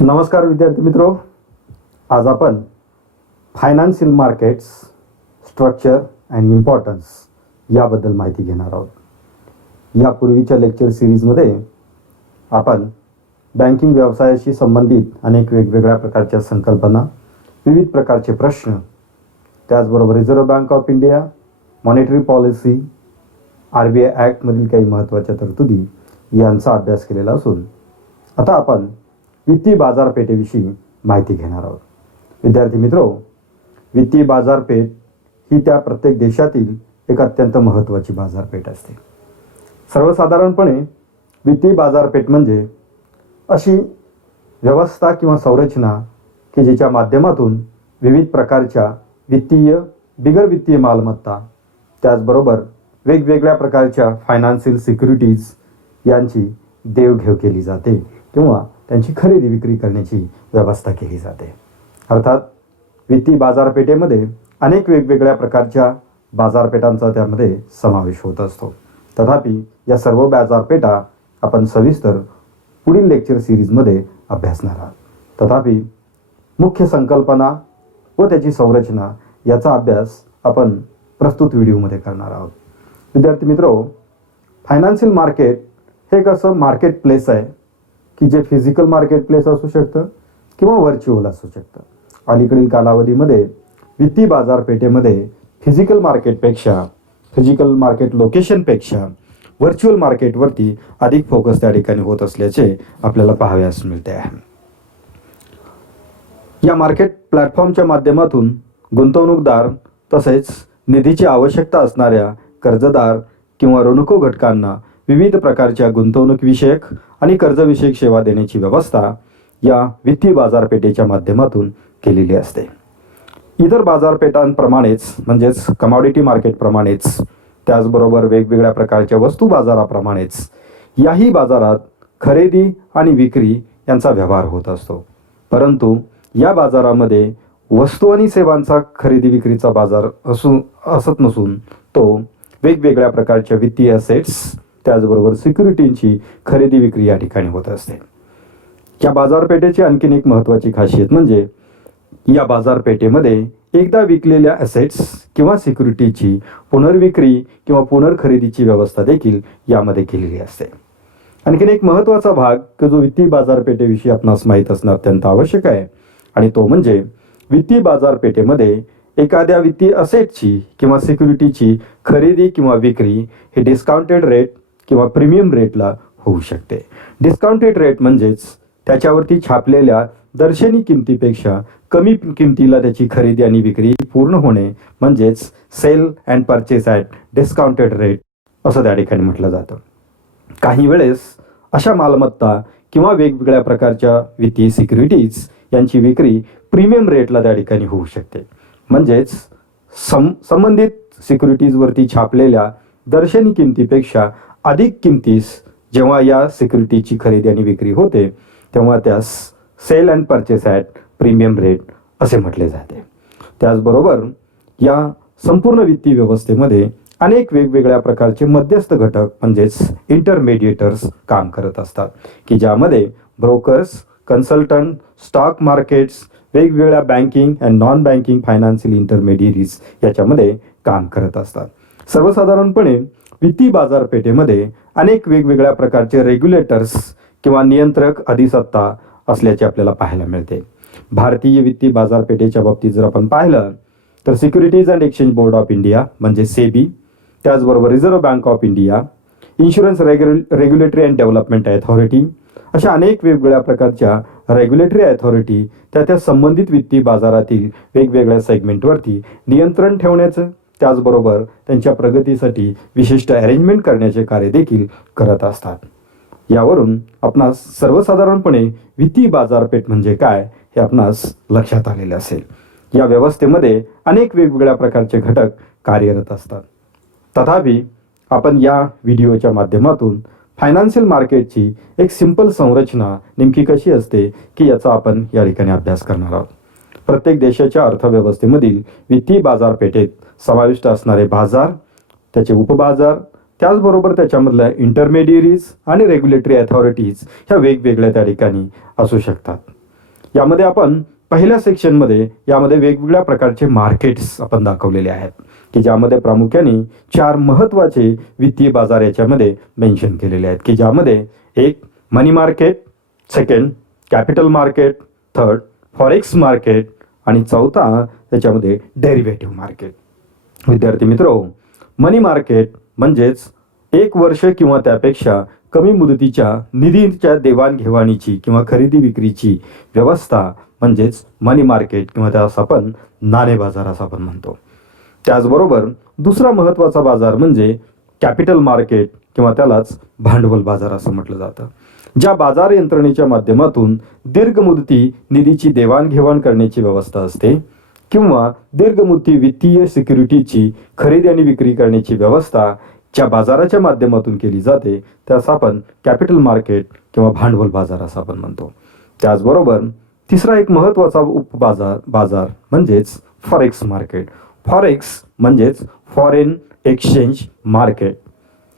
नमस्कार विद्यार्थी मित्रो, आज आपण financial markets structure and importance याबद्दल माहिती घेणार आहोत. यापूर्वीच्या लेक्चर सिरीजमध्ये आपण बँकिंग व्यवसायाशी संबंधित अनेक वेगवेगळ्या प्रकारच्या संकल्पना, विविध प्रकारचे प्रश्न, त्याचबरोबर reserve bank of India, monetary policy, RBI ॲक्टमधील काही महत्त्वाच्या तरतुदी यांचा अभ्यास केलेला असून आता आपण वित्तीय बाजारपेठेविषयी माहिती घेणार आहोत. विद्यार्थी मित्रो, वित्तीय बाजारपेठ ही त्या प्रत्येक देशातील एक अत्यंत महत्त्वाची बाजारपेठ असते. सर्वसाधारणपणे वित्तीय बाजारपेठ म्हणजे अशी व्यवस्था किंवा संरचना की जिच्या माध्यमातून विविध प्रकारच्या वित्तीय, बिगर वित्तीय मालमत्ता, त्याचबरोबर वेगवेगळ्या प्रकारच्या फायनान्शियल सिक्युरिटीज यांची देवघेव केली जाते किंवा त्यांची खरेदी विक्री करण्याची व्यवस्था केली जाते. अर्थात वित्तीय बाजारपेठेमध्ये अनेक वेगवेगळ्या प्रकारच्या बाजारपेठांचा त्यामध्ये समावेश होत असतो. तथापि या सर्व बाजारपेठा आपण सविस्तर पुढील लेक्चर सिरीजमध्ये अभ्यासणार आहोत. तथापि मुख्य संकल्पना व त्याची संरचना याचा अभ्यास आपण प्रस्तुत व्हिडिओमध्ये करणार आहोत. विद्यार्थी मित्रो, फायनान्शियल मार्केट हे एक असं मार्केट प्लेस आहे की जे फिजिकल मार्केट प्लेस असू शकतं किंवा व्हर्च्युअल असू शकतं. अलीकडील कालावधीमध्ये वित्तीय बाजारपेठेमध्ये फिजिकल मार्केट लोकेशनपेक्षा व्हर्च्युअल मार्केटवरती अधिक फोकस त्या ठिकाणी होत असल्याचे आपल्याला पाहावयास मिळते आहे. या मार्केट प्लॅटफॉर्मच्या माध्यमातून गुंतवणूकदार तसेच निधीची आवश्यकता असणाऱ्या कर्जदार किंवा ऋणको घटकांना विविध प्रकारच्या गुंतवणूक विषयक आणि कर्जविषयक सेवा देण्याची व्यवस्था या वित्तीय बाजारपेठेच्या माध्यमातून केलेली असते. इतर बाजारपेठांप्रमाणेच म्हणजेच कमॉडिटी मार्केटप्रमाणेच, त्याचबरोबर वेगवेगळ्या प्रकारच्या वस्तू बाजाराप्रमाणेच याही बाजारात खरेदी आणि विक्री यांचा व्यवहार होत असतो. परंतु या बाजारामध्ये वस्तू आणि सेवांचा खरेदी विक्रीचा बाजार असत नसून तो वेगवेगळ्या प्रकारच्या वित्तीय असेट्स, त्याचबरोबर सिक्युरिटींची खरेदी विक्री या ठिकाणी होत असते. या बाजारपेठेची आणखीन एक महत्त्वाची खासियत म्हणजे या बाजारपेठेमध्ये एकदा विकलेल्या असेट्स किंवा सिक्युरिटीची पुनर्विक्री किंवा पुनर्खरेदीची व्यवस्था देखील यामध्ये केलेली असते. आणखीन एक महत्त्वाचा भाग की जो वित्तीय बाजारपेठेविषयी आपणास माहीत असणं अत्यंत आवश्यक आहे आणि तो म्हणजे वित्तीय बाजारपेठेमध्ये एखाद्या वित्तीय असेटची किंवा सिक्युरिटीची खरेदी किंवा विक्री हे डिस्काउंटेड रेट किंवा प्रीमियम रेटला होऊ शकते. डिस्काउंटेड रेट म्हणजेच त्याच्यावरती छापलेल्या दर्शनी किमतीपेक्षा कमी किमतीला त्याची खरेदी आणि विक्री पूर्ण होणे म्हणजेच sale and purchase at discounted rate असं त्या ठिकाणी म्हटलं जातं. काही वेळेस अशा मालमत्ता किंवा वेगवेगळ्या प्रकारच्या वित्तीय सिक्युरिटीज यांची विक्री प्रीमियम रेटला त्या ठिकाणी होऊ शकते. म्हणजेच संबंधित सिक्युरिटीजवरती छापलेल्या दर्शनी किमतीपेक्षा अधिक किमतीस जेव्हा या सिक्युरिटीची खरेदी आणि विक्री होते तेव्हा त्यास sale and purchase at premium rate असे म्हटले जाते. त्याचबरोबर या संपूर्ण वित्तीय व्यवस्थेमध्ये अनेक वेगवेगळ्या प्रकारचे मध्यस्थ घटक म्हणजेच इंटरमेडिएटर्स काम करत असतात की ज्यामध्ये ब्रोकर्स, कन्सल्टंट, स्टॉक मार्केट्स, वेगवेगळ्या banking and non banking financial intermediaries याच्यामध्ये काम करत असतात. सर्वसाधारणपणे वित्तीय बाजारपेठेमध्ये अनेक वेगवेगळ्या प्रकारचे रेग्युलेटर्स किंवा नियंत्रक अधिसत्ता असल्याचे आपल्याला पाहायला मिळते. भारतीय वित्तीय बाजारपेठेच्या बाबतीत जर आपण पाहिलं तर securities and exchange board of India म्हणजे सेबी, त्याचबरोबर reserve bank of India, insurance regulatory and development authority अशा अनेक वेगवेगळ्या प्रकारच्या रेग्युलेटरी अथॉरिटी त्या संबंधित वित्तीय बाजारातील वेगवेगळ्या सेगमेंटवरती नियंत्रण ठेवण्याचं, त्याचबरोबर त्यांच्या प्रगतीसाठी विशिष्ट अरेंजमेंट करण्याचे कार्य देखील करत असतात. यावरून आपणास सर्वसाधारणपणे वित्तीय बाजारपेठ म्हणजे काय हे आपणास लक्षात आलेले असेल. या व्यवस्थेमध्ये अनेक वेगवेगळ्या प्रकारचे घटक कार्यरत असतात. तथापि आपण या व्हिडिओच्या माध्यमातून फायनान्शियल मार्केटची एक सिंपल संरचना नेमकी कशी असते की याचा आपण या ठिकाणी अभ्यास करणार आहोत. प्रत्येक देशाच्या अर्थव्यवस्थेमधील वित्तीय बाजारपेठेत समाविष्ट असणारे बाजार, त्याचे उपबाजार, त्याचबरोबर त्याच्यामधल्या इंटरमेडियरीज आणि रेग्युलेटरी अथॉरिटीज ह्या वेगवेगळ्या त्या ठिकाणी असू शकतात. यामध्ये आपण पहिल्या सेक्शनमध्ये यामध्ये वेगवेगळ्या प्रकारचे मार्केट्स आपण दाखवलेले आहेत की ज्यामध्ये प्रामुख्याने 4 महत्त्वाचे वित्तीय बाजार याच्यामध्ये मेन्शन केलेले आहेत की ज्यामध्ये एक money market, second capital market, third forex market आणि चौथा त्याच्यामध्ये डेरिव्हेटिव्ह मार्केट. विद्यार्थी मित्रो, मनी मार्केट म्हणजेच 1 वर्ष किंवा त्यापेक्षा कमी मुदतीच्या निधीच्या देवाणघेवाणीची किंवा खरेदी विक्रीची व्यवस्था म्हणजेच मनी मार्केट किंवा त्यास आपण नाणे बाजार असं आपण म्हणतो. त्याचबरोबर दुसरा महत्त्वाचा बाजार म्हणजे कॅपिटल मार्केट किंवा त्यालाच भांडवल बाजार असं म्हटलं जातं, ज्या बाजार यंत्रणेच्या माध्यमातून दीर्घ मुदती निधीची देवाणघेवाण करण्याची व्यवस्था असते किंवा दीर्घ मुदती वित्तीय सिक्युरिटीची खरेदी आणि विक्री करण्याची व्यवस्था ज्या बाजाराच्या माध्यमातून केली जाते त्यास आपण कॅपिटल मार्केट किंवा भांडवल बाजार असं आपण म्हणतो. त्याचबरोबर तिसरा एक महत्त्वाचा बाजार म्हणजेच फॉरेक्स मार्केट. फॉरेक्स म्हणजेच फॉरेन एक्सचेंज मार्केट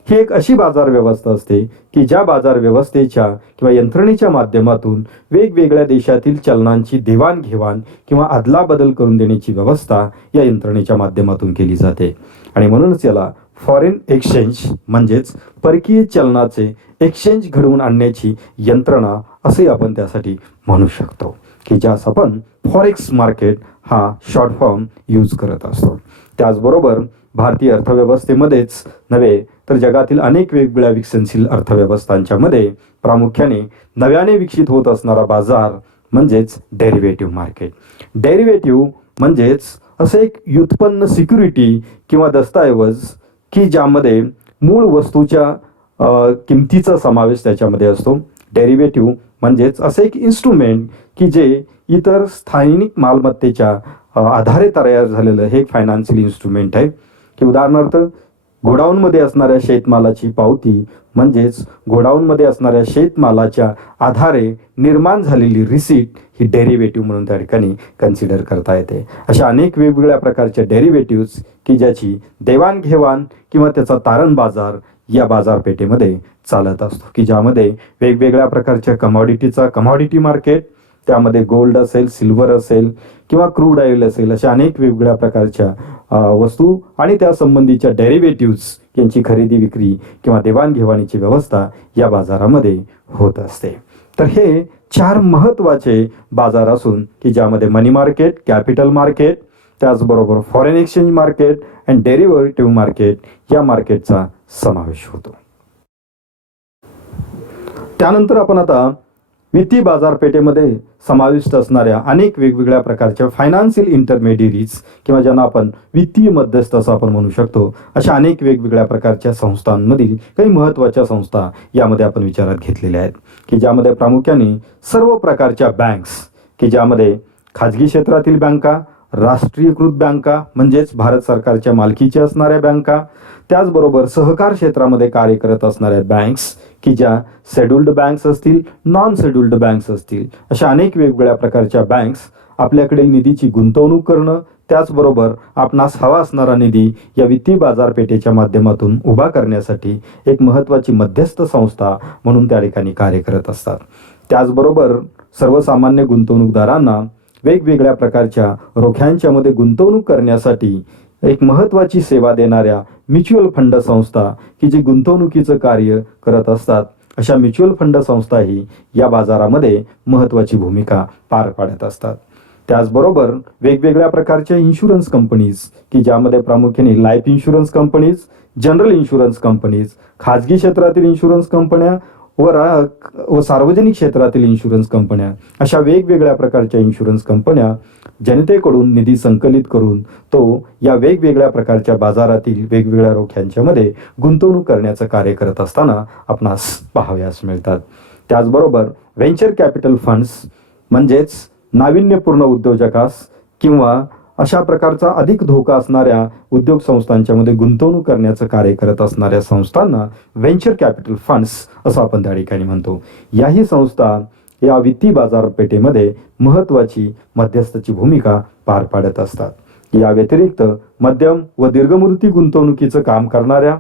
ही एक अशी बाजार व्यवस्था असते की ज्या बाजार व्यवस्थेच्या किंवा यंत्रणेच्या माध्यमातून वेगवेगळ्या देशातील चलनांची देवाणघेवाण किंवा अदलाबदल करून देण्याची व्यवस्था या यंत्रणेच्या माध्यमातून केली जाते आणि म्हणूनच याला फॉरेन एक्सचेंज म्हणजेच परकीय चलनाचे एक्सचेंज घडवून आणण्याची यंत्रणा असे आपण त्यासाठी म्हणू शकतो की ज्यास आपण फॉरेक्स मार्केट हा शॉर्ट फॉर्म यूज करत असतो. त्याचबरोबर भारतीय अर्थव्यवस्थेमध्येच नव्हे तर जगातील अनेक वेगवेगळ्या विकसनशील अर्थव्यवस्थांच्या मध्ये प्रामुख्याने नव्याने विकसित होत असणारा बाजार म्हणजेच डेरिव्हेटिव्ह मार्केट. डेरिव्हेटिव्ह म्हणजेच असे एक व्युत्पन्न सिक्युरिटी किंवा दस्तऐवज की ज्यामध्ये मूळ वस्तूच्या किमतीचा समावेश त्याच्यामध्ये असतो. डेरिव्हेटिव्ह म्हणजेच असे एक इन्स्ट्रुमेंट की जे इतर स्थानिक मालमत्तेच्या आधारे तयार झालेलं हे एक फायनान्शियल इन्स्ट्रुमेंट आहे की उदाहरणार्थ गोडाऊनमध्ये असणाऱ्या शेतमालाची पावती म्हणजेच गोडाऊनमध्ये असणाऱ्या शेतमालाच्या आधारे निर्माण झालेली रिसीट ही डेरिव्हेटिव्ह म्हणून त्या ठिकाणी कन्सिडर करता येते. अशा अनेक वेगवेगळ्या प्रकारच्या डेरिव्हेटिव्ह्ज की ज्याची देवाणघेवाण किंवा त्याचा तारण बाजार या बाजारपेठेमध्ये चालत असतो की ज्यामध्ये वेगवेगळ्या प्रकारच्या कमॉडिटी मार्केट, त्यामध्ये गोल्ड असेल, सिल्वर असेल किंवा क्रूड ऑइल असेल, अशा अनेक वेगवेगळ्या प्रकारच्या वस्तू आणि त्या संबंधीच्या डेरिव्हेटिव्ह्ज यांची खरेदी विक्री किंवा देवाणघेवाणीची व्यवस्था या बाजारामध्ये होत असते. तर हे 4 महत्त्वाचे बाजार असून की ज्यामध्ये मनी मार्केट, कॅपिटल मार्केट, त्याचबरोबर foreign exchange market and derivative market या मार्केटचा समावेश होतो. त्यानंतर आपण आता वित्तीय बाजारपेठेमध्ये समाविष्ट असणाऱ्या अनेक वेगवेगळ्या प्रकारच्या फायनान्शियल इंटरमेडियरीज किंवा ज्यांना आपण वित्तीय मध्यस्थ असं आपण म्हणू शकतो अशा अनेक वेगवेगळ्या प्रकारच्या संस्थांमधील काही महत्त्वाच्या संस्था यामध्ये आपण विचारात घेतलेल्या आहेत की ज्यामध्ये प्रामुख्याने सर्व प्रकारच्या बँक्स की ज्यामध्ये खाजगी क्षेत्रातील बँका, राष्ट्रीयकृत बँका म्हणजेच भारत सरकारच्या मालकीच्या असणाऱ्या बँका, त्याचबरोबर सहकार क्षेत्रामध्ये कार्य करत असणाऱ्या बँक्स की ज्या शेड्युल्ड बँक्स असतील, नॉन शेड्युल्ड बँक्स असतील, अशा अनेक वेगवेगळ्या प्रकारच्या बँक्स आपल्याकडे निधीची गुंतवणूक करणं, त्याचबरोबर आपणास हवा असणारा निधी या वित्तीय बाजारपेठेच्या माध्यमातून उभा करण्यासाठी एक महत्त्वाची मध्यस्थ संस्था म्हणून त्या ठिकाणी कार्य करत असतात. त्याचबरोबर सर्वसामान्य गुंतवणूकदारांना वेगवेगळ्या प्रकारच्या रोख्यांच्या मध्ये गुंतवणूक करण्यासाठी एक महत्त्वाची सेवा देणाऱ्या म्युच्युअल फंड संस्था की जी गुंतवणुकीचं कार्य करत असतात अशा म्युच्युअल फंड संस्थाही या बाजारामध्ये महत्त्वाची भूमिका पार पाडत असतात. त्याचबरोबर वेगवेगळ्या प्रकारच्या इन्शुरन्स कंपनीज की ज्यामध्ये प्रामुख्याने life insurance companies, general insurance companies, खाजगी क्षेत्रातील इन्शुरन्स कंपन्या व सार्वजनिक क्षेत्रातील इन्शुरन्स कंपन्या, अशा वेगवेगळ्या प्रकारच्या इन्शुरन्स कंपन्या जनतेकडून निधी संकलित करून तो या वेगवेगळ्या प्रकारच्या बाजारातील वेगवेगळ्या रोख्यांच्या मध्ये गुंतवणूक करण्याचं कार्य करत असताना आपणास पाहावयास मिळतात. त्याचबरोबर व्हेंचर कॅपिटल फंड्स म्हणजेच नाविन्यपूर्ण उद्योजकास किंवा अशा प्रकारचा अधिक धोका असणाऱ्या उद्योग संस्थांच्या मध्ये गुंतवणूक करण्याचं कार्य करत असणाऱ्या संस्थांना व्हेंचर कॅपिटल फंड्स असं आपण त्या ठिकाणी म्हणतो. याही संस्था या वित्तीय बाजारपेठेमध्ये महत्त्वाची मध्यस्थाची भूमिका पार पाडत असतात. या व्यतिरिक्त मध्यम व दीर्घमुदती गुंतवणुकीचं काम करणाऱ्या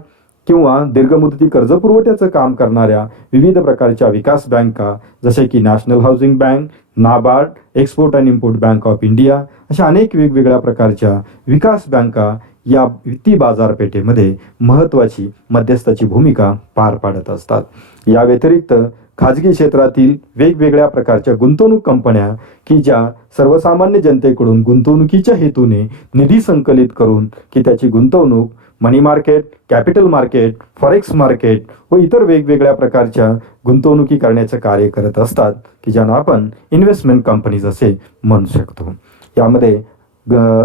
किंवा दीर्घमुदती कर्ज पुरवठ्याचं काम करणाऱ्या विविध प्रकारच्या विकास बँका जसे की national housing bank, NABARD, export and import bank of India अशा अनेक वेगवेगळ्या प्रकारच्या विकास बँका या वित्तीय बाजारपेठेमध्ये महत्त्वाची मध्यस्थाची भूमिका पार पाडत असतात. या व्यतिरिक्त खाजगी क्षेत्रातील वेगवेगळ्या प्रकारच्या गुंतवणूक कंपन्या की ज्या सर्वसामान्य जनतेकडून गुंतवणुकीच्या हेतूने निधी संकलित करून की त्याची गुंतवणूक money market, capital market, forex market व इतर वेगवेगळ्या प्रकारच्या गुंतवणुकी करण्याचे कार्य करत असतात की ज्यांना आपण इन्व्हेस्टमेंट कंपनीज असे म्हणू शकतो. यामध्ये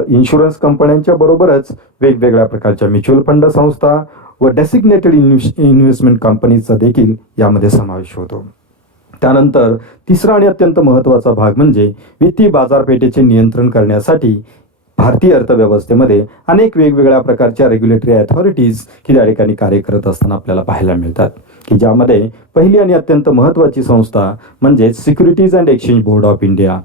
इन्शुरन्स कंपन्यांच्या बरोबरच वेगवेगळ्या प्रकारच्या म्युच्युअल फंड संस्था व डेसिग्नेटेड इन्व्हेस्टमेंट कंपनीचा देखील यामध्ये समावेश होतो. त्यानंतर तिसरा आणि अत्यंत महत्त्वाचा भाग म्हणजे वित्तीय बाजारपेठेचे नियंत्रण करण्यासाठी भारतीय अर्थव्यवस्थेमध्ये अनेक वेगवेगळ्या प्रकारच्या रेग्युलेटरी अथॉरिटीज की त्या ठिकाणी कार्य करत असताना आपल्याला पाहायला मिळतात की ज्यामध्ये पहिली आणि अत्यंत महत्त्वाची संस्था म्हणजे securities and exchange board of India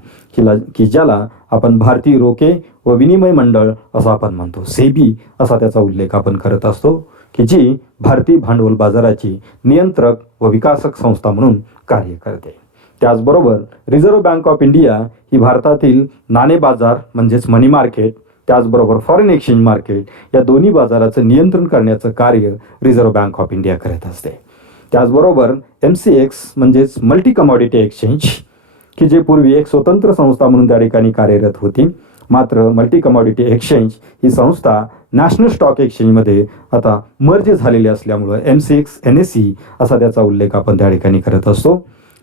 की ज्याला आपण भारतीय रोखे व विनिमय मंडळ असं आपण म्हणतो, सेबी असा त्याचा उल्लेख आपण करत असतो की जी भारतीय भांडवल बाजाराची नियंत्रक व विकासक संस्था म्हणून कार्य करते. त्याचबरोबर रिझर्व्ह बँक ऑफ इंडिया ही भारतातील नाणे बाजार म्हणजेच मनी मार्केट, त्याचबरोबर फॉरेन एक्सचेंज मार्केट या दोन्ही बाजाराचं नियंत्रण करण्याचं कार्य रिझर्व्ह बँक ऑफ इंडिया करत असते. त्याचबरोबर MCX म्हणजेच मल्टी कमॉडिटी एक्सचेंज की जे पूर्वी एक स्वतंत्र संस्था म्हणून त्या ठिकाणी कार्यरत होती, मात्र मल्टी कमॉडिटी एक्सचेंज ही संस्था नॅशनल स्टॉक एक्सचेंजमध्ये आता मर्ज झालेली असल्यामुळं MCX NSE असा त्याचा उल्लेख आपण त्या ठिकाणी करत असतो.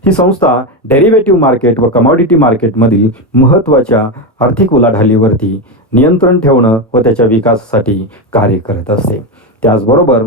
ही संस्था डेरिव्हेटिव्ह मार्केट व कमॉडिटी मार्केटमधील महत्त्वाच्या आर्थिक उलाढालीवरती नियंत्रण ठेवणं व त्याच्या विकासासाठी कार्य करत असते. त्याचबरोबर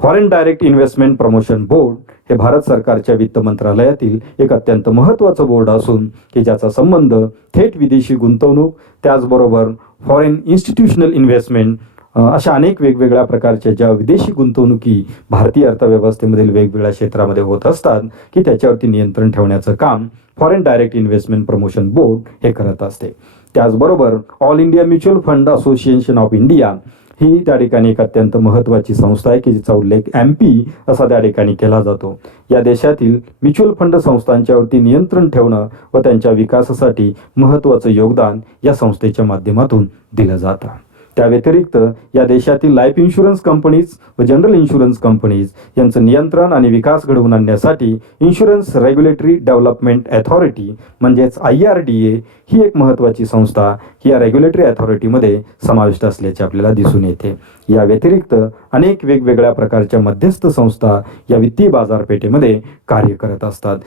foreign direct investment promotion board हे भारत सरकारच्या वित्त मंत्रालयातील एक अत्यंत महत्त्वाचं बोर्ड असून की ज्याचा संबंध थेट विदेशी गुंतवणूक, त्याचबरोबर फॉरेन इन्स्टिट्यूशनल इन्व्हेस्टमेंट अशा अनेक वेगवेगळ्या प्रकारच्या ज्या विदेशी गुंतवणुकी भारतीय अर्थव्यवस्थेमधील वेगवेगळ्या क्षेत्रामध्ये होत असतात की त्याच्यावरती नियंत्रण ठेवण्याचं काम foreign direct investment promotion board हे करत असते. त्याचबरोबर all India mutual fund association of India ही त्या ठिकाणी एक अत्यंत महत्त्वाची संस्था आहे की जिचा उल्लेख MP असा त्या ठिकाणी केला जातो. या देशातील म्युच्युअल फंड संस्थांच्यावरती नियंत्रण ठेवणं व त्यांच्या विकासासाठी महत्त्वाचं योगदान या संस्थेच्या माध्यमातून दिलं जातं. त्या व्यतिरिक्त या देशातील लाईफ इन्शुरन्स कंपनीज व जनरल इन्शुरन्स कंपनीज यांचं नियंत्रण आणि विकास घडवून आणण्यासाठी इन्शुरन्स रेग्युलेटरी डेव्हलपमेंट अथॉरिटी म्हणजेच IRDA ही एक महत्त्वाची संस्था ही या रेग्युलेटरी अथॉरिटीमध्ये समाविष्ट असल्याचे आपल्याला दिसून येते. या व्यतिरिक्त अनेक वेगवेगळ्या प्रकारच्या मध्यस्थ संस्था या वित्तीय बाजारपेठेमध्ये कार्य करत असतात.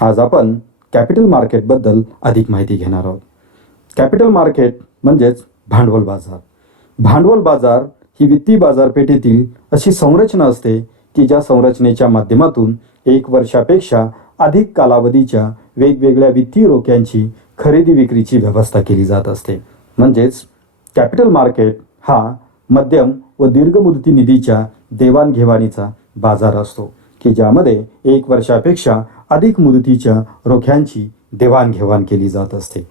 आज आपण कॅपिटल मार्केटबद्दल अधिक माहिती घेणार आहोत. कॅपिटल मार्केट म्हणजेच भांडवल बाजार. भांडवल बाजार ही वित्तीय बाजारपेठेतील अशी संरचना असते की ज्या संरचनेच्या माध्यमातून 1 वर्षापेक्षा अधिक कालावधीच्या वेगवेगळ्या वित्तीय रोख्यांची खरेदी विक्रीची व्यवस्था केली जात असते. म्हणजेच कॅपिटल मार्केट हा मध्यम व दीर्घ मुदती निधीच्या देवाणघेवाणीचा बाजार असतो की ज्यामध्ये 1 वर्षापेक्षा अधिक मुदतीच्या रोख्यांची देवाणघेवाण केली जात असते.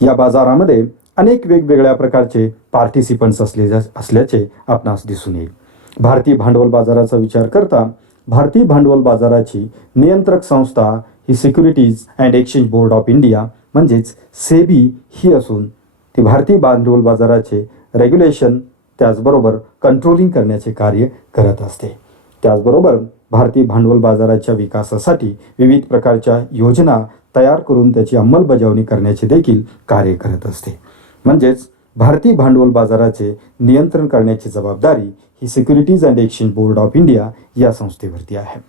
या बाजारामध्ये अनेक वेगवेगळ्या प्रकारचे पार्टिसिपंट्स असल्याचे आपणास दिसून येईल. भारतीय भांडवल बाजाराचा विचार करता भारतीय भांडवल बाजाराची नियंत्रक संस्था ही securities and exchange board of India म्हणजेच सेबी ही असून ती भारतीय भांडवल बाजाराचे रेग्युलेशन त्याचबरोबर कंट्रोलिंग करण्याचे कार्य करत असते. त्याचबरोबर भारतीय भांडवल बाजाराच्या विकासासाठी विविध प्रकारच्या योजना तयार करून त्याची अंमलबजावणी करण्याचे देखील कार्य करत असते. म्हणजेच भारतीय भांडवल बाजाराचे नियंत्रण करण्याची जबाबदारी ही securities and exchange board of India या संस्थेवरती आहे.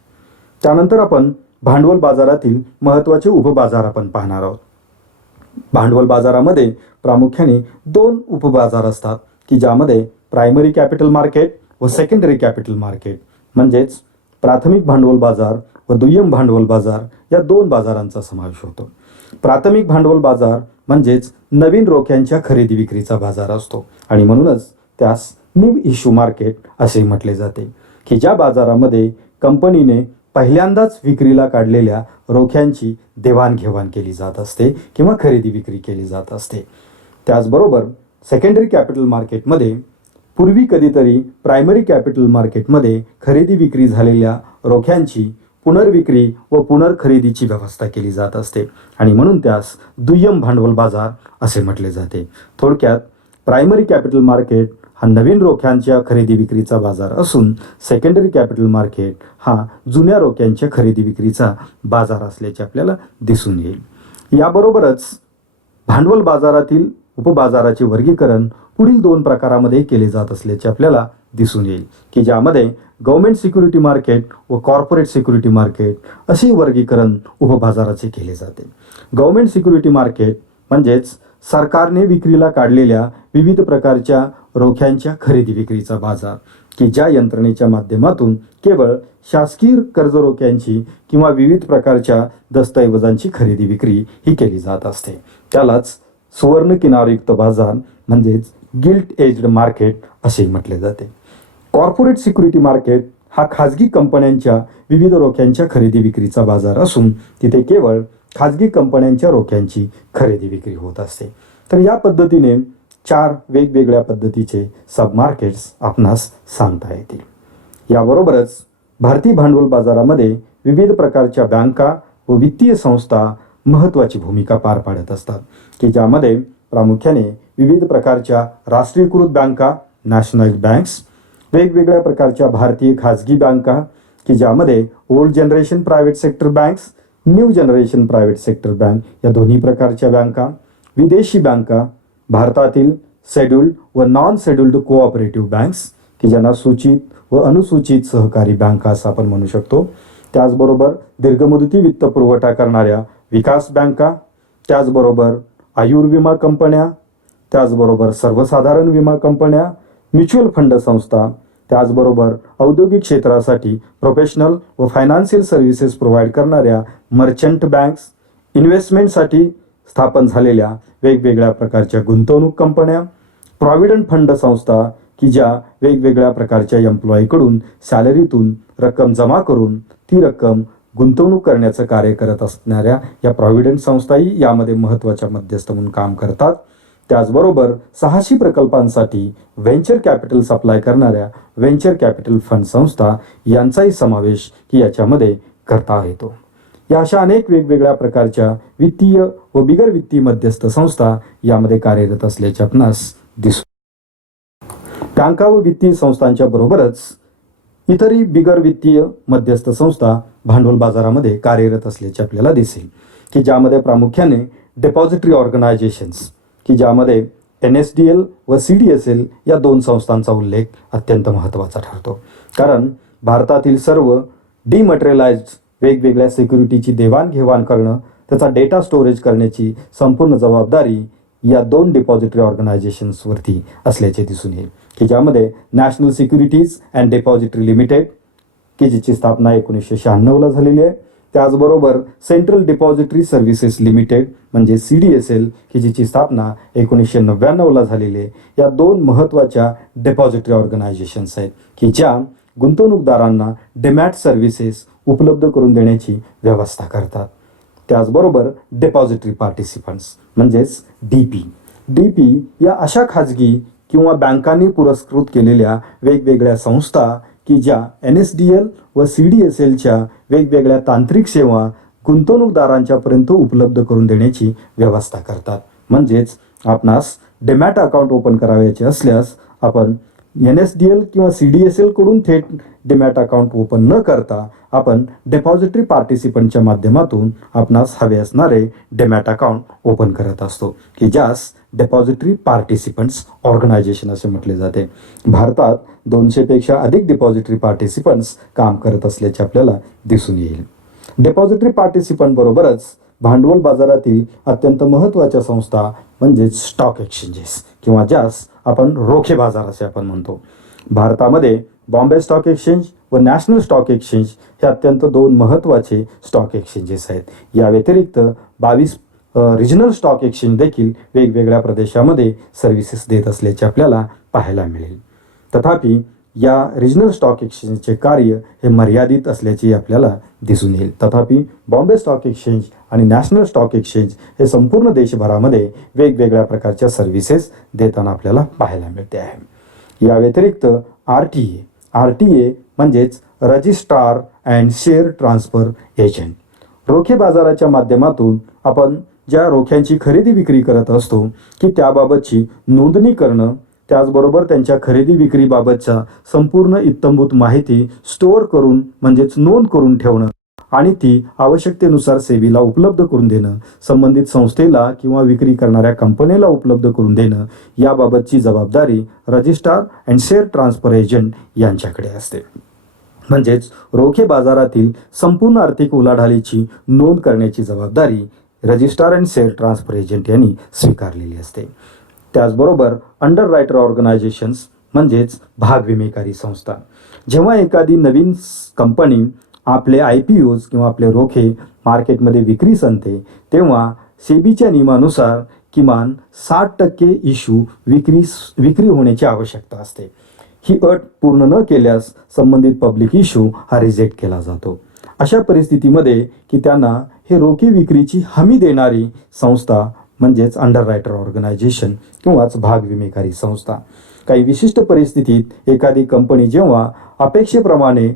त्यानंतर आपण भांडवल बाजारातील महत्त्वाचे उपबाजार आपण पाहणार आहोत. भांडवल बाजारामध्ये प्रामुख्याने 2 उपबाजार असतात की ज्यामध्ये प्रायमरी कॅपिटल मार्केट व सेकंडरी कॅपिटल मार्केट म्हणजेच प्राथमिक भांडवल बाजार व दुय्यम भांडवल बाजार या 2 बाजारांचा समावेश होतो. प्राथमिक भांडवल बाजार म्हणजेच नवीन रोख्यांच्या खरेदी विक्रीचा बाजार असतो आणि म्हणूनच त्यास न्यू इश्यू मार्केट असे म्हटले जाते की ज्या बाजारामध्ये कंपनीने पहिल्यांदाच विक्रीला काढलेल्या रोख्यांची देवाणघेवाण केली जात असते किंवा खरेदी विक्री केली जात असते. त्याचबरोबर सेकंडरी कॅपिटल मार्केटमध्ये पूर्वी कधीतरी प्रायमरी कॅपिटल मार्केटमध्ये खरेदी विक्री झालेल्या रोख्यांची पुनर्विक्री व पुनर्खरेदीची व्यवस्था केली जात असते आणि म्हणून त्यास दुय्यम भांडवल बाजार असे म्हटले जाते. थोडक्यात प्रायमरी कॅपिटल मार्केट हा नवीन रोख्यांच्या खरेदी विक्रीचा बाजार असून सेकंडरी कॅपिटल मार्केट हा जुन्या रोख्यांच्या खरेदी विक्रीचा बाजार असल्याचे आपल्याला दिसून येईल. याबरोबरच भांडवल बाजारातील उपबाजाराचे वर्गीकरण पुढील 2 प्रकारामध्ये केले जात असल्याचे आपल्याला दिसून येईल की ज्यामध्ये गव्हर्नमेंट सिक्युरिटी मार्केट व कॉर्पोरेट सिक्युरिटी मार्केट असे वर्गीकरण उपबाजाराचे केले जाते. गव्हर्नमेंट सिक्युरिटी मार्केट म्हणजेच सरकारने विक्रीला काढलेल्या विविध प्रकारच्या रोख्यांच्या खरेदी विक्रीचा बाजार की ज्या यंत्रणेच्या माध्यमातून केवळ शासकीय कर्ज रोख्यांची किंवा विविध प्रकारच्या दस्तऐवजांची खरेदी विक्री ही केली जात असते. त्यालाच सुवर्ण किनारयुक्त बाजार म्हणजेच गिल्ट एज्ड मार्केट असे म्हटले जाते. कॉर्पोरेट सिक्युरिटी मार्केट हा खाजगी कंपन्यांच्या विविध रोख्यांच्या खरेदी विक्रीचा बाजार असून तिथे केवळ खाजगी कंपन्यांच्या रोख्यांची खरेदी विक्री होत असते. तर या पद्धतीने 4 वेगवेगळ्या पद्धतीचे सब मार्केट्स आपणास सांगता येतील. याबरोबरच भारतीय भांडवल बाजारामध्ये विविध प्रकारच्या बँका व वित्तीय संस्था महत्त्वाची भूमिका पार पाडत असतात की ज्यामध्ये प्रामुख्याने विविध प्रकारच्या राष्ट्रीयकृत बँका नॅशनलाइज्ड बँक्स, वेगवेगळ्या प्रकारच्या भारतीय खाजगी बँका की ज्यामध्ये old generation private sector banks, new generation private sector bank या दोन्ही प्रकारच्या बँका, विदेशी बँका, भारतातील शेड्यूल्ड व नॉन शेड्यूल्ड कोऑपरेटिव्ह बँक्स की ज्यांना सूचित व अनुसूचित सहकारी बँका असं आपण म्हणू शकतो. त्याचबरोबर दीर्घमुदती वित्त पुरवठा करणाऱ्या विकास बँका, त्याचबरोबर आयुर्विमा कंपन्या, त्याचबरोबर सर्वसाधारण विमा कंपन्या, म्युच्युअल फंड संस्था, त्याचबरोबर औद्योगिक क्षेत्रासाठी प्रोफेशनल व फायनान्शियल सर्व्हिसेस प्रोव्हाइड करणाऱ्या मर्चंट बँक्स, इन्व्हेस्टमेंटसाठी स्थापन झालेल्या वेगवेगळ्या प्रकारच्या गुंतवणूक कंपन्या, प्रॉव्हिडंट फंड संस्था की ज्या वेगवेगळ्या प्रकारच्या एम्प्लॉईकडून सॅलरीतून रक्कम जमा करून ती रक्कम गुंतवणूक करण्याचं कार्य करत असणाऱ्या या प्रॉव्हिडंट संस्थाही यामध्ये महत्त्वाच्या मध्यस्थ म्हणून काम करतात. त्याचबरोबर साहसी प्रकल्पांसाठी व्हेंचर कॅपिटल सप्लाय करणाऱ्या व्हेंचर कॅपिटल फंड संस्था यांचाही समावेश की याच्यामध्ये करता येतो. या अशा अनेक वेगवेगळ्या प्रकारच्या वित्तीय व बिगर वित्तीय मध्यस्थ संस्था यामध्ये कार्यरत असल्याचे आपणास दिसतो. बँका व वित्तीय संस्थांच्या बरोबरच इतरही बिगर वित्तीय मध्यस्थ संस्था भांडवल बाजारामध्ये कार्यरत असल्याचे आपल्याला दिसेल की ज्यामध्ये प्रामुख्याने डेपॉझिटरी ऑर्गनायझेशन्स की ज्यामध्ये NSDL व CDSL या 2 संस्थांचा उल्लेख अत्यंत महत्त्वाचा ठरतो. कारण भारतातील सर्व डिमटेरियलाइज्ड वेगवेगळ्या सिक्युरिटीची देवाणघेवाण करणं, त्याचा डेटा स्टोरेज करण्याची संपूर्ण जबाबदारी या 2 डिपॉझिटरी ऑर्गनायझेशन्सवरती असल्याचे दिसून येईल की ज्यामध्ये national securities and depository limited की जिची स्थापना 1996ला झालेली आहे, त्याचबरोबर सेंट्रल डिपॉझिटरी सर्व्हिसेस लिमिटेड म्हणजे CDSL की जिची स्थापना 1999ला झालेली आहे. या 2 महत्त्वाच्या डिपॉझिटरी ऑर्गनायझेशन्स आहेत की ज्या गुंतवणूकदारांना डिमॅट सर्व्हिसेस उपलब्ध करून देण्याची व्यवस्था करतात. त्याचबरोबर डिपॉझिटरी पार्टिसिपंट्स म्हणजेच DP या अशा खाजगी किंवा बँकांनी पुरस्कृत केलेल्या वेगवेगळ्या संस्था की ज्या NSDL व CDSLच्या वेगवेगळ्या तांत्रिक सेवा गुंतवणूकदारांच्यापर्यंत उपलब्ध करून देण्याची व्यवस्था करतात. म्हणजेच आपणास डिमॅट अकाउंट ओपन करावयाचे असल्यास आपण NSDL किंवा CDSL कडून थेट डिमॅट अकाउंट ओपन न करता आपण डिपॉझिटरी पार्टिसिपंटच्या माध्यमातून आपणास हवे असणारे डिमॅट अकाउंट ओपन करत असतो की ज्यास डिपॉझिटरी पार्टिसिपंट्स ऑर्गनायझेशन असे म्हटले जाते. भारतात 200 पेक्षा अधिक डिपॉझिटरी पार्टिसिपंट्स काम करत असल्याचे आपल्याला दिसून येईल. डिपॉझिटरी पार्टिसिपंट बरोबरच भांडवल बाजारातील अत्यंत महत्त्वाच्या संस्था म्हणजेच स्टॉक एक्सचेंजेस किंवा ज्यास आपण रोखे बाजार असे आपण म्हणतो. भारतामध्ये बॉम्बे स्टॉक एक्सचेंज व नॅशनल स्टॉक एक्सचेंज हे अत्यंत 2 महत्त्वाचे स्टॉक एक्सचेंजेस आहेत. या व्यतिरिक्त 22 रिजनल स्टॉक एक्सचेंज देखील वेगवेगळ्या प्रदेशामध्ये सर्व्हिसेस देत असल्याचे आपल्याला पाहायला मिळेल. तथापि या रिजनल स्टॉक एक्सचेंजचे कार्य हे मर्यादित असल्याचे आपल्याला दिसून येईल. तथापि बॉम्बे स्टॉक एक्सचेंज आणि नॅशनल स्टॉक एक्सचेंज हे संपूर्ण देशभरामध्ये वेगवेगळ्या प्रकारच्या सर्व्हिसेस देताना आपल्याला पाहायला मिळते आहे. या व्यतिरिक्त RTA म्हणजेच registrar and share transfer agent. रोखे बाजाराच्या माध्यमातून आपण ज्या रोख्यांची खरेदी विक्री करत असतो की त्याबाबतची नोंदणी करणं, त्याचबरोबर त्यांच्या खरेदी विक्रीबाबतच्या संपूर्ण इत्थंभूत माहिती स्टोअर करून म्हणजेच नोंद करून ठेवणं आणि ती आवश्यकतेनुसार सेबीला उपलब्ध करून देणं, संबंधित संस्थेला किंवा विक्री करणाऱ्या कंपनीला उपलब्ध करून देणं, याबाबतची जबाबदारी registrar and share transfer agent यांच्याकडे असते. म्हणजेच रोखे बाजारातील संपूर्ण आर्थिक उलाढालीची नोंद करण्याची जबाबदारी registrar and share transfer agent यांनी स्वीकारलेली असते. त्याचबरोबर अंडररायटर ऑर्गनायझेशन्स म्हणजेच भाग विमेकारी संस्था. जेव्हा एखादी नवीन कंपनी आपले IPOs किंवा आपले रोखे मार्केटमध्ये विक्रीस आणते, तेव्हा सेबीच्या नियमानुसार किमान 60% इश्यू विक्री होण्याची आवश्यकता असते. ही अट पूर्ण न केल्यास संबंधित पब्लिक इश्यू हा रिजेक्ट केला जातो. अशा परिस्थितीमध्ये की त्यांना हे रोखे विक्रीची हमी देणारी संस्था म्हणजेच अंडररायटर ऑर्गनायझेशन किंवाच भाग विमेकारी संस्था. काही विशिष्ट परिस्थितीत एखादी कंपनी जेव्हा अपेक्षेप्रमाणे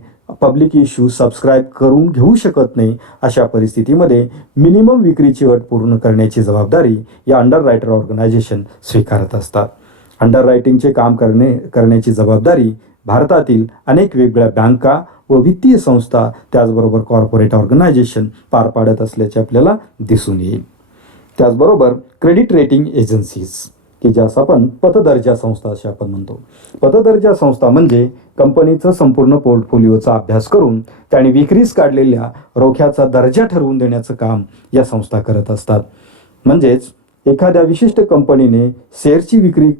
पब्लिक इश्यू सबस्क्राईब करून घेऊ शकत नाही, अशा परिस्थितीमध्ये मिनिमम विक्रीची अट पूर्ण करण्याची जबाबदारी या अंडररायटर ऑर्गनायझेशन स्वीकारत असतात. अंडररायटिंगचे काम करण्याची जबाबदारी भारतातील अनेक वेगवेगळ्या बँका व वित्तीय संस्था त्याचबरोबर कॉर्पोरेट ऑर्गनायझेशन पार पाडत असल्याचे आपल्याला दिसून येईल. त्याचबरोबर क्रेडिट रेटिंग एजन्सीज की ज्यास आपण पतदर्जा संस्था असे आपण म्हणतो. पतदर्जा संस्था म्हणजे कंपनीचं संपूर्ण पोर्टफोलिओचा अभ्यास करून त्यांनी विक्रीस काढलेल्या रोख्याचा दर्जा ठरवून देण्याचं काम या संस्था करत असतात. म्हणजेच एखाद्या विशिष्ट कंपनीने शेअरची विक्री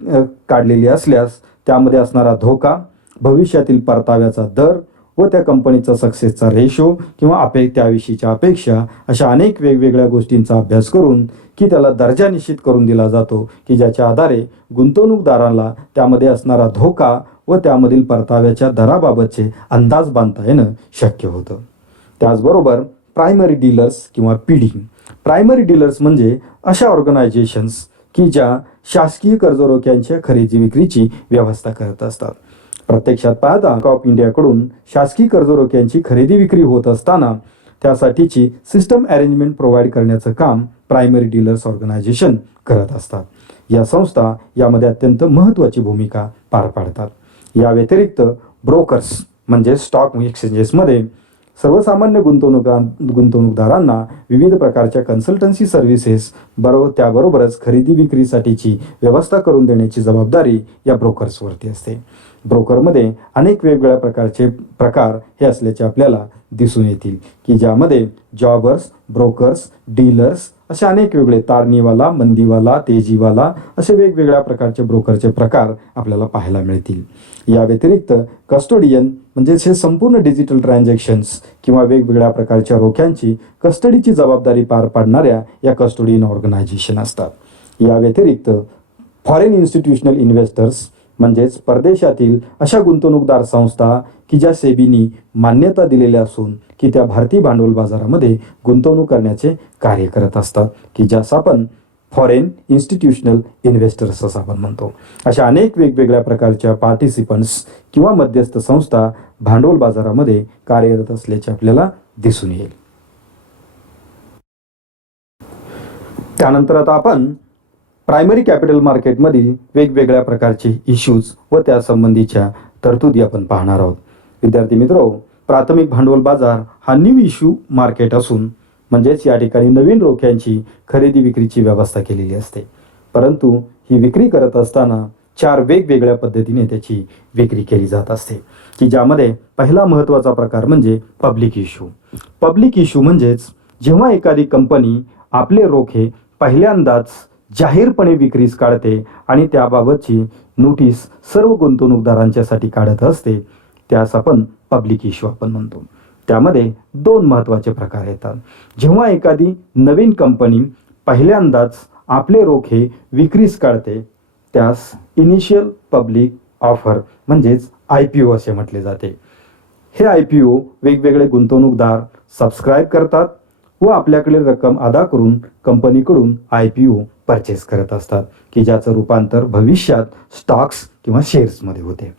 काढलेली असल्यास त्यामध्ये असणारा धोका, भविष्यातील परताव्याचा दर व त्या कंपनीचा सक्सेसचा रेशो किंवा त्याविषयीच्या अपेक्षा अशा अनेक वेगवेगळ्या गोष्टींचा अभ्यास करून की त्याला दर्जा निश्चित करून दिला जातो की ज्याच्या आधारे गुंतवणूकदारांना त्यामध्ये असणारा धोका व त्यामधील परताव्याच्या दराबाबतचे अंदाज बांधता येणं शक्य होतं. त्याचबरोबर प्रायमरी डीलर्स किंवा PD. प्रायमरी डीलर्स म्हणजे अशा ऑर्गनायझेशन्स की ज्या शासकीय कर्जरोख्यांच्या खरेदी विक्रीची व्यवस्था करत असतात. प्रत्यक्षात पाहता बँक ऑफ इंडियाकडून शासकीय कर्जरोख्यांची खरेदी विक्री होत असताना त्यासाठीची सिस्टम अरेंजमेंट प्रोव्हाइड करण्याचं काम प्रायमरी डीलर्स ऑर्गनायझेशन करत असतात. या संस्था यामध्ये अत्यंत महत्त्वाची भूमिका पार पाडतात. या व्यतिरिक्त ब्रोकर्स म्हणजे स्टॉक एक्सचेंजेसमध्ये सर्वसामान्य गुंतवणूकदारांना विविध प्रकारच्या कन्सल्टन्सी सर्व्हिसेस त्याबरोबरच खरेदी विक्रीसाठीची व्यवस्था करून देण्याची जबाबदारी या ब्रोकर्सवरती असते. ब्रोकरमध्ये अनेक वेगवेगळ्या प्रकारचे प्रकार हे असल्याचे आपल्याला दिसून येतील की ज्यामध्ये जॉबर्स, ब्रोकर्स, डीलर्स असे अनेक वेगळे तारणीवाला, मंदीवाला, तेजीवाला असे वेगवेगळ्या प्रकारचे ब्रोकरचे प्रकार आपल्याला पाहायला मिळतील. या व्यतिरिक्त कस्टोडियन म्हणजेच हे संपूर्ण डिजिटल ट्रान्झॅक्शन्स किंवा वेगवेगळ्या प्रकारच्या रोख्यांची कस्टडीची जबाबदारी पार पाडणाऱ्या या कस्टोडियन ऑर्गनायझेशन असतात. या व्यतिरिक्त फॉरेन इन्स्टिट्यूशनल इन्व्हेस्टर्स म्हणजेच परदेशातील अशा गुंतवणूकदार संस्था की ज्या सेबीनी मान्यता दिलेल्या असून की त्या भारतीय भांडवल बाजारामध्ये गुंतवणूक करण्याचे कार्य करत असतात की ज्यास आपण फॉरेन इन्स्टिट्यूशनल इन्व्हेस्टर्स असं आपण म्हणतो. अशा अनेक वेगवेगळ्या प्रकारच्या पार्टिसिपंट्स किंवा मध्यस्थ संस्था भांडवल बाजारामध्ये कार्यरत असल्याचे आपल्याला दिसून येईल. त्यानंतर आता आपण प्रायमरी कॅपिटल मार्केटमधील वेगवेगळ्या प्रकारचे इश्यूज व त्यासंबंधीच्या तरतुदी आपण पाहणार आहोत. विद्यार्थी मित्रो, प्राथमिक भांडवल बाजार हा न्यू इश्यू मार्केट असून म्हणजेच या ठिकाणी नवीन रोख्यांची खरेदी विक्रीची व्यवस्था केलेली असते. परंतु ही विक्री करत असताना 4 वेगवेगळ्या पद्धतीने त्याची विक्री केली जात असते की ज्यामध्ये पहिला महत्त्वाचा प्रकार म्हणजे पब्लिक इश्यू. पब्लिक इश्यू म्हणजेच जेव्हा एखादी कंपनी आपले रोखे पहिल्यांदाच जाहीरपणे विक्रीस काढते आणि त्याबाबतची नोटीस सर्व गुंतवणूकदारांच्यासाठी काढत असते, त्यास आपण पब्लिक इश्यू आपण म्हणतो. त्यामध्ये 2 महत्त्वाचे प्रकार येतात. जेव्हा एखादी नवीन कंपनी पहिल्यांदाच आपले रोखे विक्रीस काढते त्यास इनिशियल पब्लिक ऑफर म्हणजेच IPO असे म्हटले जाते. हे IPO वेगवेगळे गुंतवणूकदार सबस्क्राईब करतात व आपल्याकडे रक्कम अदा करून कंपनीकडून IPO परचेस करत असतात की ज्याचं रूपांतर भविष्यात स्टॉक्स किंवा शेअर्समध्ये होते.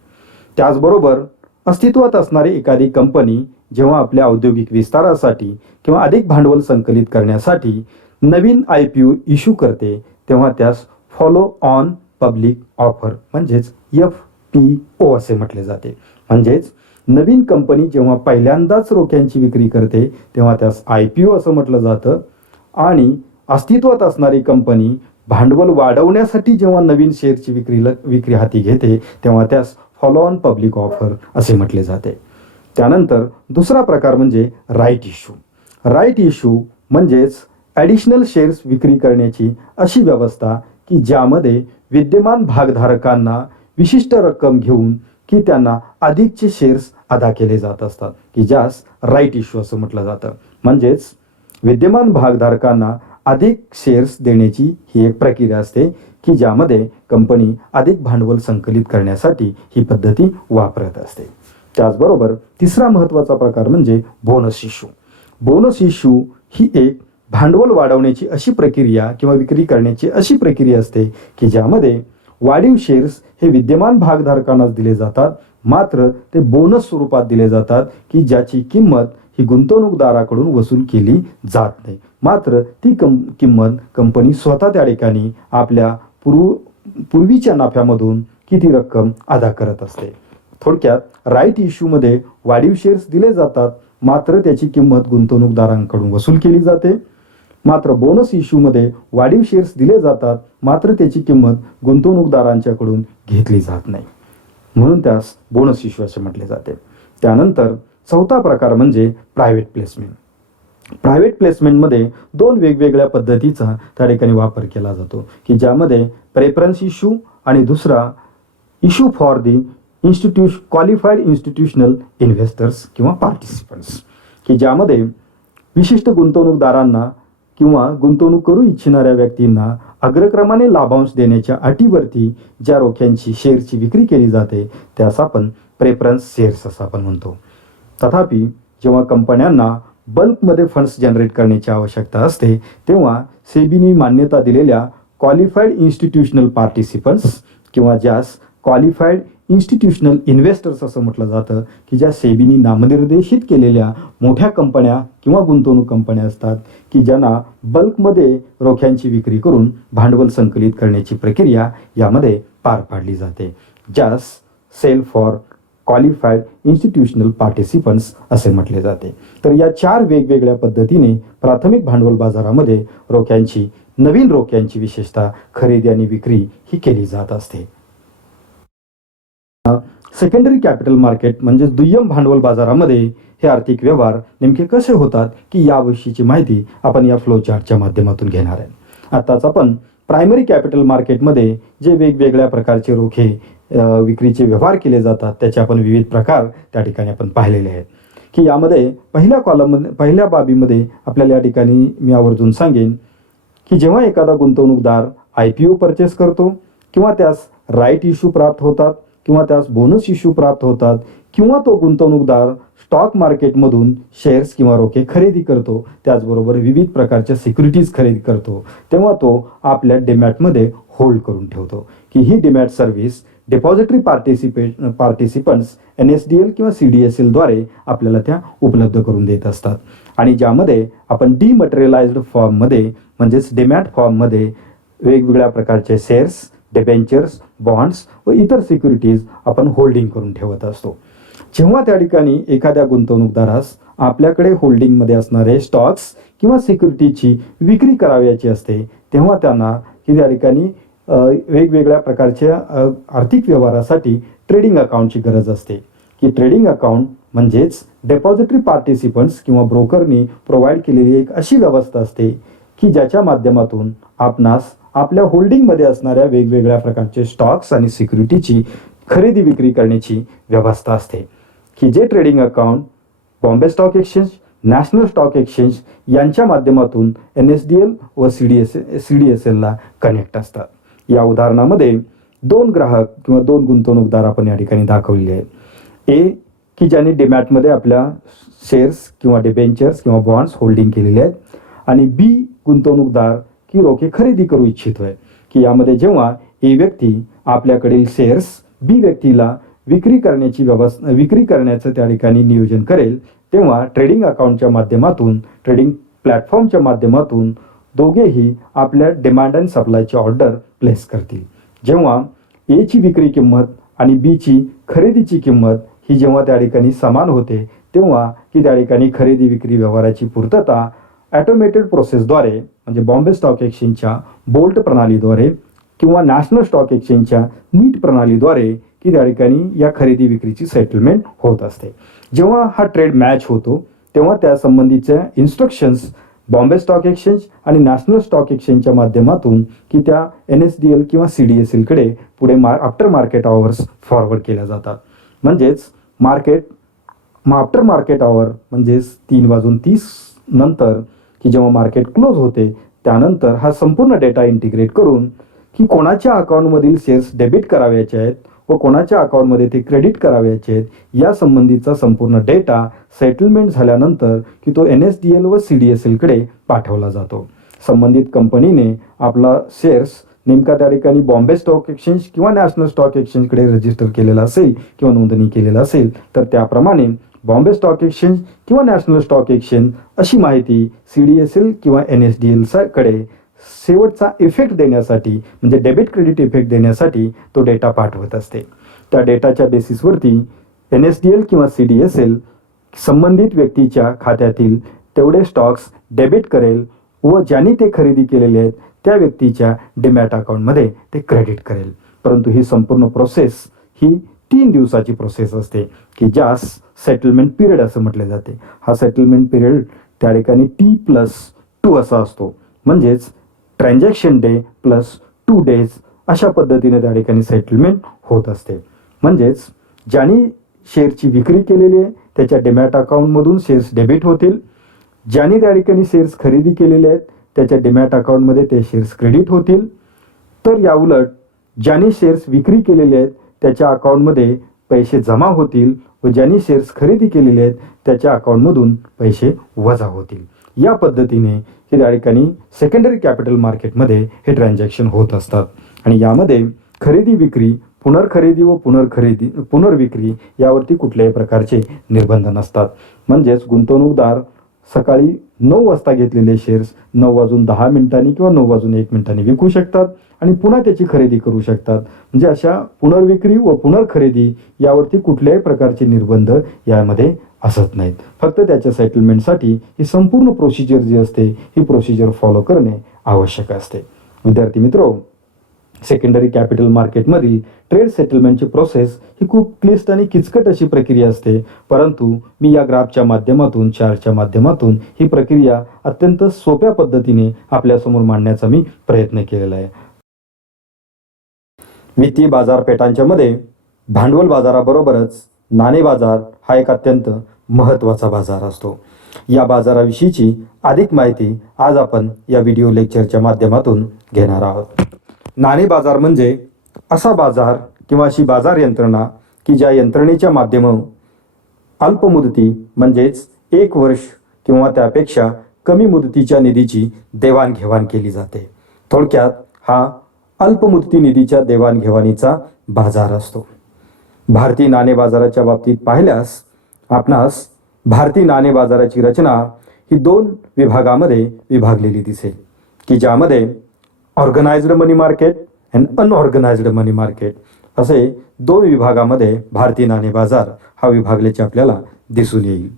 त्याचबरोबर अस्तित्वात असणारी एखादी कंपनी जेव्हा आपल्या औद्योगिक विस्तारासाठी किंवा अधिक भांडवल संकलित करण्यासाठी नवीन IPO इश्यू करते तेव्हा त्यास फॉलो ऑन पब्लिक ऑफर म्हणजेच FPO असे म्हटले जाते. म्हणजेच नवीन कंपनी जेव्हा पहिल्यांदाच रोख्यांची विक्री करते तेव्हा त्यास IPO असं म्हटलं जातं आणि अस्तित्वात असणारी कंपनी भांडवल वाढवण्यासाठी जेव्हा नवीन शेअरची विक्री हाती घेते तेव्हा त्यास फॉलो ऑन पब्लिक ऑफर असे म्हटले जाते. त्यानंतर दुसरा प्रकार म्हणजे राईट इश्यू. राईट इश्यू म्हणजेच ॲडिशनल शेअर्स विक्री करण्याची अशी व्यवस्था की ज्यामध्ये विद्यमान भागधारकांना विशिष्ट रक्कम घेऊन की त्यांना अधिकचे शेअर्स अदा केले जात असतात की ज्यास राईट इश्यू असं म्हटलं जातं. म्हणजेच विद्यमान भागधारकांना अधिक शेअर्स देण्याची ही एक प्रक्रिया असते की ज्यामध्ये कंपनी अधिक भांडवल संकलित करण्यासाठी ही पद्धती वापरत असते. त्याचबरोबर तिसरा महत्त्वाचा प्रकार म्हणजे बोनस इश्यू. बोनस इश्यू ही एक भांडवल वाढवण्याची अशी प्रक्रिया किंवा विक्री करण्याची अशी प्रक्रिया असते की ज्यामध्ये वाढीव शेअर्स हे विद्यमान भागधारकांनाच दिले जातात, मात्र ते बोनस स्वरूपात दिले जातात की ज्याची किंमत ही गुंतवणूकदाराकडून वसूल केली जात नाही, मात्र ती किंमत कंपनी स्वतः त्या ठिकाणी आपल्या पूर्वीच्या नफ्यामधून किती रक्कम अदा करत असते. थोडक्यात राईट इश्यूमध्ये वाढीव शेअर्स दिले जातात, मात्र त्याची किंमत गुंतवणूकदारांकडून वसूल केली जाते. मात्र बोनस इश्यूमध्ये वाढीव शेअर्स दिले जातात, मात्र त्याची किंमत गुंतवणूकदारांच्याकडून घेतली जात नाही, म्हणून त्यास बोनस इश्यू असे म्हटले जाते. त्यानंतर चौथा प्रकार म्हणजे प्रायव्हेट प्लेसमेंट. प्रायव्हेट प्लेसमेंटमध्ये दोन वेगवेगळ्या पद्धतीचा त्या ठिकाणी वापर केला जातो की ज्यामध्ये प्रेफरन्स इश्यू आणि दुसरा issue for the qualified institutional investors किंवा पार्टिसिपंट्स की ज्यामध्ये विशिष्ट गुंतवणूकदारांना किंवा गुंतवणूक करू इच्छिणाऱ्या व्यक्तींना अग्रक्रमाने लाभांश देण्याच्या अटीवरती ज्या रोख्यांची शेअरची विक्री केली जाते त्यास आपण प्रेफरन्स शेअर्स असं आपण म्हणतो. तथापि जेव्हा कंपन्यांना बल्कमध्ये फंड्स जनरेट करण्याची आवश्यकता असते तेव्हा सेबीने मान्यता दिलेल्या क्वालिफाईड इन्स्टिट्यूशनल पार्टिसिपंट्स किंवा ज्यास क्वालिफाईड इन्स्टिट्यूशनल इन्व्हेस्टर्स असं म्हटलं जातं की ज्या सेबीनी नामनिर्देशित केलेल्या मोठ्या कंपन्या किंवा गुंतवणूक कंपन्या असतात की ज्यांना बल्कमध्ये रोख्यांची विक्री करून भांडवल संकलित करण्याची प्रक्रिया यामध्ये पार पाडली जाते, ज्यास sale for qualified institutional participants असे म्हटले जाते. तर या चार वेगवेगळ्या पद्धतीने प्राथमिक भांडवल बाजारामध्ये नवीन रोख्यांची विशेषतः खरेदी आणि विक्री ही केली जात असते. सेकंडरी कॅपिटल मार्केट म्हणजे दुय्यम भांडवल बाजारामध्ये हे आर्थिक व्यवहार नेमके कसे होतात की याविषयीची माहिती आपण या फ्लो चार्टच्या माध्यमातून घेणार आहे. आताच आपण प्रायमरी कॅपिटल मार्केटमध्ये जे वेगवेगळ्या प्रकारचे रोखे विक्रीचे व्यवहार केले जातात त्याचे आपण विविध प्रकार त्या ठिकाणी आपण पाहिलेले आहेत की यामध्ये पहिल्या बाबीमध्ये आपल्याला या ठिकाणी मी आवर्जून सांगेन की जेव्हा एखादा गुंतवणूकदार IPO परचेस करतो किंवा त्यास राईट इश्यू प्राप्त होतात किंवा त्यास बोनस इश्यू प्राप्त होतात किंवा तो गुंतवणूकदार स्टॉक मार्केटमधून शेअर्स किंवा रोखे खरेदी करतो, त्याचबरोबर विविध प्रकारच्या सिक्युरिटीज खरेदी करतो, तेव्हा तो आपल्या डीमॅटमध्ये होल्ड करून ठेवतो की ही demat service depository participants NSDL किंवा CDSL द्वारे आपल्याला त्या उपलब्ध करून देत असतात आणि ज्यामध्ये आपण डिमटेरियलाइज्ड फॉर्ममध्ये म्हणजेच डीमॅट फॉर्ममध्ये वेगवेगळ्या प्रकारचे शेअर्स, डिबेंचर्स, बॉन्ड्स व इतर सिक्युरिटीज आपण होल्डिंग करून ठेवत असतो. जेव्हा त्या ठिकाणी एखाद्या गुंतवणूकदारास आपल्याकडे होल्डिंगमध्ये असणारे स्टॉक्स किंवा सिक्युरिटीची विक्री करावयाची असते तेव्हा त्यांना की त्या ठिकाणी वेगवेगळ्या प्रकारच्या आर्थिक व्यवहारासाठी ट्रेडिंग अकाउंटची गरज असते की ट्रेडिंग अकाउंट म्हणजेच डिपॉझिटरी पार्टिसिपंट्स किंवा ब्रोकरनी प्रोव्हाइड केलेली एक अशी व्यवस्था असते की ज्याच्या माध्यमातून आपणास आपल्या होल्डिंगमध्ये असणाऱ्या वेगवेगळ्या प्रकारचे स्टॉक्स आणि सिक्युरिटीची खरेदी विक्री करण्याची व्यवस्था असते की जे trading account Bombay stock exchange, national stock exchange यांच्या माध्यमातून NSDL व CDSLला कनेक्ट असतात. या उदाहरणामध्ये दोन ग्राहक किंवा दोन गुंतवणूकदार आपण या ठिकाणी दाखवलेले आहेत. ए की ज्यांनी डीमॅटमध्ये आपल्या शेअर्स किंवा डिबेंचर्स किंवा बॉन्ड्स होल्डिंग केलेले आहेत आणि बी गुंतवणूकदार की रोखे खरेदी करू इच्छितोय, की यामध्ये जेव्हा ए व्यक्ती आपल्याकडील शेअर्स बी व्यक्तीला विक्री करण्याचं त्या ठिकाणी नियोजन करेल, तेव्हा ट्रेडिंग अकाउंटच्या माध्यमातून, ट्रेडिंग प्लॅटफॉर्मच्या माध्यमातून दोघेही आपल्या डिमांड अँड सप्लायची ऑर्डर प्लेस करतील. जेव्हा एची विक्री किंमत आणि बीची खरेदीची किंमत ही जेव्हा त्या ठिकाणी समान होते, तेव्हा की त्या ठिकाणी खरेदी विक्री व्यवहाराची पूर्तता ॲटोमेटेड प्रोसेसद्वारे, म्हणजे बॉम्बे स्टॉक एक्सचेंजच्या बोल्ट प्रणालीद्वारे किंवा नॅशनल स्टॉक एक्सचेंजच्या नीट प्रणालीद्वारे की त्या ठिकाणी या खरेदी विक्रीची सेटलमेंट होत असते. जेव्हा हा ट्रेड मॅच होतो, तेव्हा त्या संबंधीच्या इन्स्ट्रक्शन्स बॉम्बे स्टॉक एक्सचेंज आणि नॅशनल स्टॉक एक्सचेंजच्या माध्यमातून की त्या NSDL किंवा CDSL पुढे आफ्टर मार्केट आवर्स फॉरवर्ड केल्या जातात. म्हणजेच आफ्टर मार्केट आवर म्हणजेच 3:30 नंतर की जेव्हा मार्केट क्लोज होते, त्यानंतर हा संपूर्ण डेटा इंटिग्रेट करून की कोणाच्या अकाउंटमधील शेअर्स डेबिट करावयाचे आहेत व कोणाच्या अकाउंटमध्ये ते क्रेडिट करावयाचे आहेत, या संबंधीचा संपूर्ण डेटा सेटलमेंट झाल्यानंतर की तो NSDL व CDSL पाठवला जातो. संबंधित कंपनीने आपला शेअर्स नेमका त्या ठिकाणी बॉम्बे स्टॉक एक्सचेंज किंवा नॅशनल स्टॉक एक्सचेंजकडे रजिस्टर केलेला असेल किंवा नोंदणी केलेला असेल, तर त्याप्रमाणे बॉम्बे स्टॉक एक्सचेंज किंवा नॅशनल स्टॉक एक्सचेंज अशी माहिती CDSL किंवा NSDL शेवटचा इफेक्ट देण्यासाठी, म्हणजे डेबिट क्रेडिट इफेक्ट देण्यासाठी तो डेटा पाठवत असते. त्या डेटाच्या बेसिसवरती NSDL किंवा CDSL संबंधित व्यक्तीच्या खात्यातील तेवढे स्टॉक्स डेबिट करेल व ज्यांनी ते खरेदी केलेले आहेत त्या व्यक्तीच्या डिमॅट अकाउंटमध्ये ते क्रेडिट करेल. परंतु ही संपूर्ण प्रोसेस ही 3 दिवसाची प्रोसेस असते, की ज्यास सेटलमेंट पिरियड असं म्हटले जाते. हा सेटलमेंट पिरियड त्या ठिकाणी T+2 असा असतो. म्हणजेच ट्रान्झॅक्शन डे प्लस 2 डेज अशा पद्धतीने त्या ठिकाणी सेटलमेंट होत असते. म्हणजेच ज्यांनी शेअरची विक्री केलेली आहे त्याच्या डिमॅट अकाउंटमधून शेअर्स डेबिट होतील, ज्यांनी त्या ठिकाणी शेअर्स खरेदी केलेले आहेत त्याच्या डिमॅट अकाउंटमध्ये ते शेअर्स क्रेडिट होतील. तर याउलट ज्यांनी शेअर्स विक्री केलेले आहेत त्याच्या अकाउंटमध्ये पैसे जमा होतील व ज्यांनी शेअर्स खरेदी केलेले आहेत त्याच्या अकाउंटमधून पैसे वजा होतील. या पद्धतीने हे त्या ठिकाणी सेकंडरी कॅपिटल मार्केटमध्ये हे ट्रान्झॅक्शन होत असतात. आणि यामध्ये खरेदी विक्री, पुनर्खरेदी व पुनर्विक्री यावरती कुठल्याही प्रकारचे निर्बंध नसतात. म्हणजेच गुंतवणूकदार सकाळी 9 वाजता घेतलेले शेअर्स 9:10 किंवा 9:01 विकू शकतात आणि पुन्हा त्याची खरेदी करू शकतात. म्हणजे अशा पुनर्विक्री व पुनर्खरेदी यावरती कुठल्याही प्रकारचे निर्बंध यामध्ये असत नाहीत. फक्त त्याच्या सेटलमेंटसाठी ही संपूर्ण प्रोसिजर जी असते ही प्रोसिजर फॉलो करणे आवश्यक असते. विद्यार्थी मित्रो, सेकंडरी कॅपिटल मार्केटमधील ट्रेड सेटलमेंटची प्रोसेस ही खूप क्लिष्ट आणि किचकट अशी प्रक्रिया असते. परंतु मी या ग्राफच्या माध्यमातून, चार्टच्या माध्यमातून ही प्रक्रिया अत्यंत सोप्या पद्धतीने आपल्यासमोर मांडण्याचा मी प्रयत्न केलेला आहे. वित्तीय बाजारपेठांच्या मध्ये भांडवल बाजाराबरोबरच नाणे बाजार हा एक अत्यंत महत्त्वाचा बाजार असतो. या बाजाराविषयीची अधिक माहिती आज आपण या व्हिडिओ लेक्चरच्या माध्यमातून घेणार आहोत. नाणे बाजार म्हणजे असा बाजार किंवा अशी बाजार यंत्रणा की ज्या यंत्रणेच्या माध्यमातून अल्पमुदती म्हणजेच 1 वर्ष किंवा त्यापेक्षा कमी मुदतीच्या निधीची देवाणघेवाण केली जाते. थोडक्यात हा अल्पमुदती निधीच्या देवाणघेवाणीचा बाजार असतो. भारतीय नाणे बाजाराच्या बाबतीत पाहिल्यास आपणास भारतीय नाणे बाजाराची रचना ही 2 विभागामध्ये विभागलेली दिसेल, की ज्यामध्ये organised money market and unorganised money market असे 2 विभागामध्ये भारतीय नाणे बाजार हा विभागल्याचे आपल्याला दिसून येईल.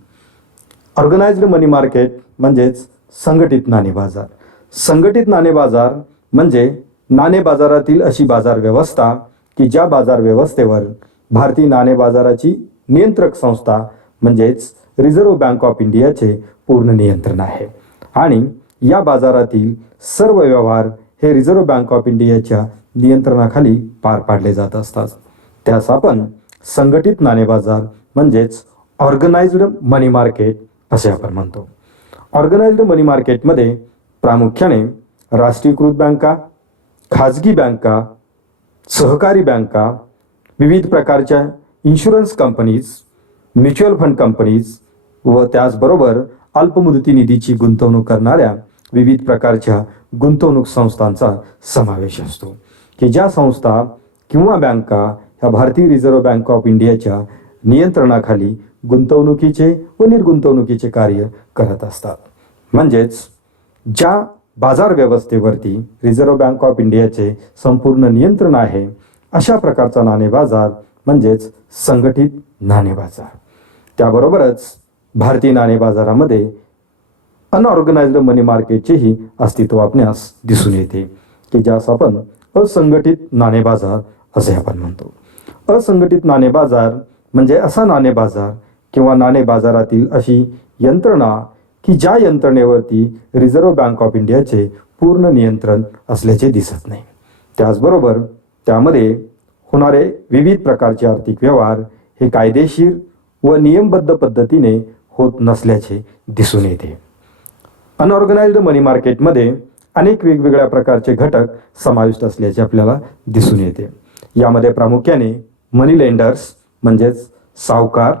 ऑर्गनाइज्ड मनी मार्केट म्हणजेच संघटित नाणे बाजार. संघटित नाणे बाजार म्हणजे नाणे बाजारातील अशी बाजार व्यवस्था की ज्या बाजार व्यवस्थेवर भारतीय नाणे बाजाराची नियंत्रक संस्था म्हणजेच रिझर्व्ह बँक ऑफ इंडियाचे पूर्ण नियंत्रण आहे आणि या बाजारातील सर्व व्यवहार हे रिझर्व्ह बँक ऑफ इंडियाच्या नियंत्रणाखाली पार पाडले जात असतात. त्यास आपण संघटित नाणे बाजार म्हणजेच ऑर्गनाइज्ड मनी मार्केट असे आपण म्हणतो. ऑर्गनाइज्ड मनी मार्केटमध्ये प्रामुख्याने राष्ट्रीयकृत बँका, खाजगी बँका, सहकारी बँका, विविध प्रकारच्या insurance companies, mutual fund companies व त्याचबरोबर अल्पमुदती निधीची गुंतवणूक करणाऱ्या विविध प्रकारच्या गुंतवणूक संस्थांचा समावेश असतो, की ज्या संस्था किंवा बँका ह्या भारतीय रिझर्व्ह बँक ऑफ इंडियाच्या नियंत्रणाखाली गुंतवणुकीचे व निर्गुंतवणुकीचे कार्य करत असतात. म्हणजेच ज्या बाजार व्यवस्थेवरती रिझर्व्ह बँक ऑफ इंडियाचे संपूर्ण नियंत्रण आहे, अशा प्रकारचा नाणे बाजार म्हणजेच संघटित नाणे बाजार. त्याबरोबरच भारतीय नाणे बाजारामध्ये अनऑर्गनाइज्ड मनी मार्केटचेही अस्तित्व आपणास दिसून येते, की ज्यास आपण असंघटित नाणे बाजार असे आपण म्हणतो. असंघटित नाणे बाजार म्हणजे असा नाणे बाजार किंवा नाणे बाजारातील अशी यंत्रणा की ज्या यंत्रणेवरती रिझर्व्ह बँक ऑफ इंडियाचे पूर्ण नियंत्रण असल्याचे दिसत नाही. त्याचबरोबर त्यामध्ये होणारे विविध प्रकारचे आर्थिक व्यवहार हे कायदेशीर व नियमबद्ध पद्धतीने होत नसल्याचे दिसून येते. अनऑर्गनाइज्ड मनी मार्केटमध्ये अनेक वेगवेगळ्या प्रकारचे घटक समाविष्ट असल्याचे आपल्याला दिसून येते. यामध्ये प्रामुख्याने मनी लेंडर्स म्हणजेच सावकार,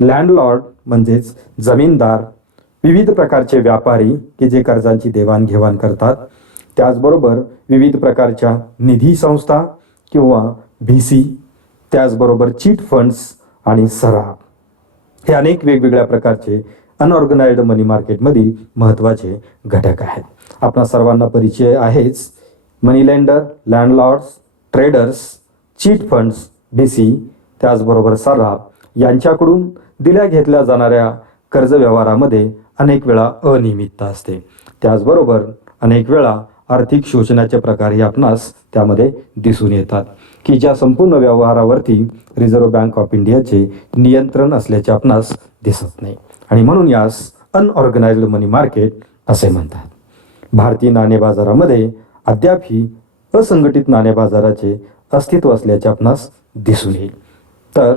लँडलॉर्ड म्हणजेच जमीनदार, विविध प्रकारचे व्यापारी की जे कर्जांची देवाणघेवाण करतात, त्याचबरोबर विविध प्रकारच्या निधी संस्था किंवा VC, त्याचबरोबर चीट फंड्स आणि सराफ, हे अनेक वेगवेगळ्या प्रकारचे अनऑर्गनाइज्ड मनी मार्केटमधील महत्त्वाचे घटक आहेत. आपणा सर्वांना परिचय आहेच. Money lender, landlords, traders, chit funds, VC, त्याचबरोबर सराफ यांच्याकडून दिल्या घेतल्या जाणाऱ्या कर्ज व्यवहारामध्ये अनेक वेळा अनियमितता असते. त्याचबरोबर अनेक वेळा आर्थिक शोषणाचे प्रकारही आपणास त्यामध्ये दिसून येतात, की ज्या संपूर्ण व्यवहारावरती रिझर्व्ह बँक ऑफ इंडियाचे नियंत्रण असल्याचे आपणास दिसत नाही, आणि म्हणून यास अनऑर्गनाइज्ड मनी मार्केट असे म्हणतात. भारतीय नाणे बाजारामध्ये अद्यापही असंघटित नाणे बाजाराचे अस्तित्व असल्याचे आपणास दिसून येईल. तर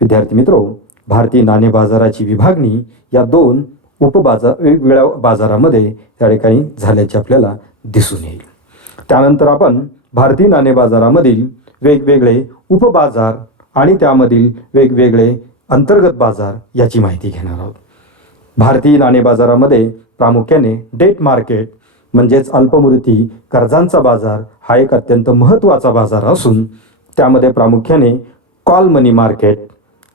विद्यार्थी मित्रो, भारतीय नाणे बाजाराची विभागणी या दोन वेगवेगळ्या बाजारामध्ये त्या ठिकाणी झाल्याचे आपल्याला दिसून येईल. त्यानंतर आपण भारतीय नाणे बाजारामधील वेगवेगळे उपबाजार आणि त्यामधील वेगवेगळे अंतर्गत बाजार याची माहिती घेणार आहोत. भारतीय नाणे बाजारामध्ये प्रामुख्याने डेट मार्केट म्हणजेच अल्पमुदती कर्जांचा बाजार हा एक अत्यंत महत्त्वाचा बाजार असून त्यामध्ये प्रामुख्याने कॉल मनी मार्केट,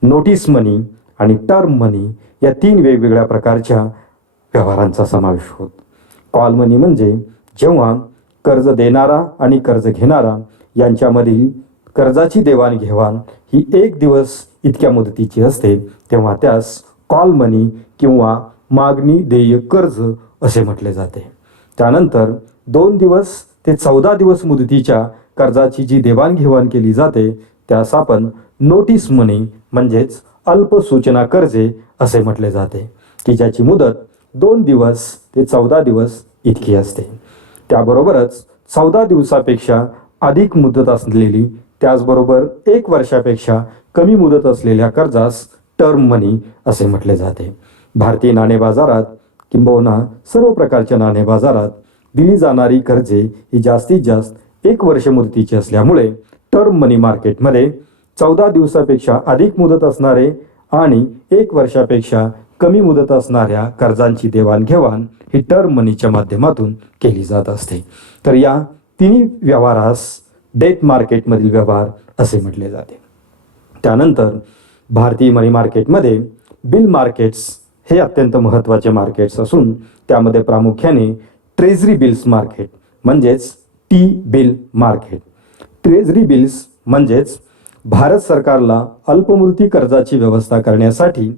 नोटीस मनी आणि टर्म मनी या तीन वेगवेगळ्या प्रकारच्या व्यवहारांचा समावेश होतो. कॉल मनी म्हणजे जेव्हा कर्ज देणारा आणि कर्ज घेणारा यांच्यामधील कर्जाची देवाणघेवाण ही 1 दिवस इतक्या मुदतीची असते, तेव्हा त्यास कॉल मनी किंवा मागणी देय कर्ज असे म्हटले जाते. त्यानंतर 2 दिवस ते 14 दिवस मुदतीच्या कर्जाची जी देवाणघेवाण केली जाते त्यास आपण नोटीस मनी म्हणजेच अल्प सूचना कर्जे असे म्हटले जाते, की ज्याची मुदत 2 दिवस ते 14 दिवस इतकी असते. त्याबरोबरच 14 दिवसापेक्षा अधिक मुदत असलेली, त्याचबरोबर 1 वर्षापेक्षा कमी मुदत असलेल्या कर्जास टर्म मनी असे म्हटले जाते. भारतीय नाणे बाजारात किंबहुना सर्व प्रकारच्या नाणे बाजारात दिली जाणारी कर्जे ही जास्तीत जास्त 1 वर्ष मुदतीची असल्यामुळे टर्म मनी मार्केटमध्ये 14 दिवसापेक्षा अधिक मुदत असणारे आणि 1 वर्षापेक्षा कमी मुदत असणाऱ्या कर्जांची देवाणघेवाण ही टर्म मनीच्या माध्यमातून केली जात असते. तर या तिन्ही व्यवहारास डेट मार्केटमधील व्यवहार असे म्हटले जाते. त्यानंतर भारतीय मनी मार्केटमध्ये बिल मार्केट्स हे अत्यंत महत्त्वाचे मार्केट्स असून त्यामध्ये प्रामुख्याने ट्रेझरी बिल्स मार्केट म्हणजेच T-बिल मार्केट. ट्रेझरी बिल्स म्हणजेच भारत सरकारला अल्पमुदती कर्जाची व्यवस्था करण्यासाठी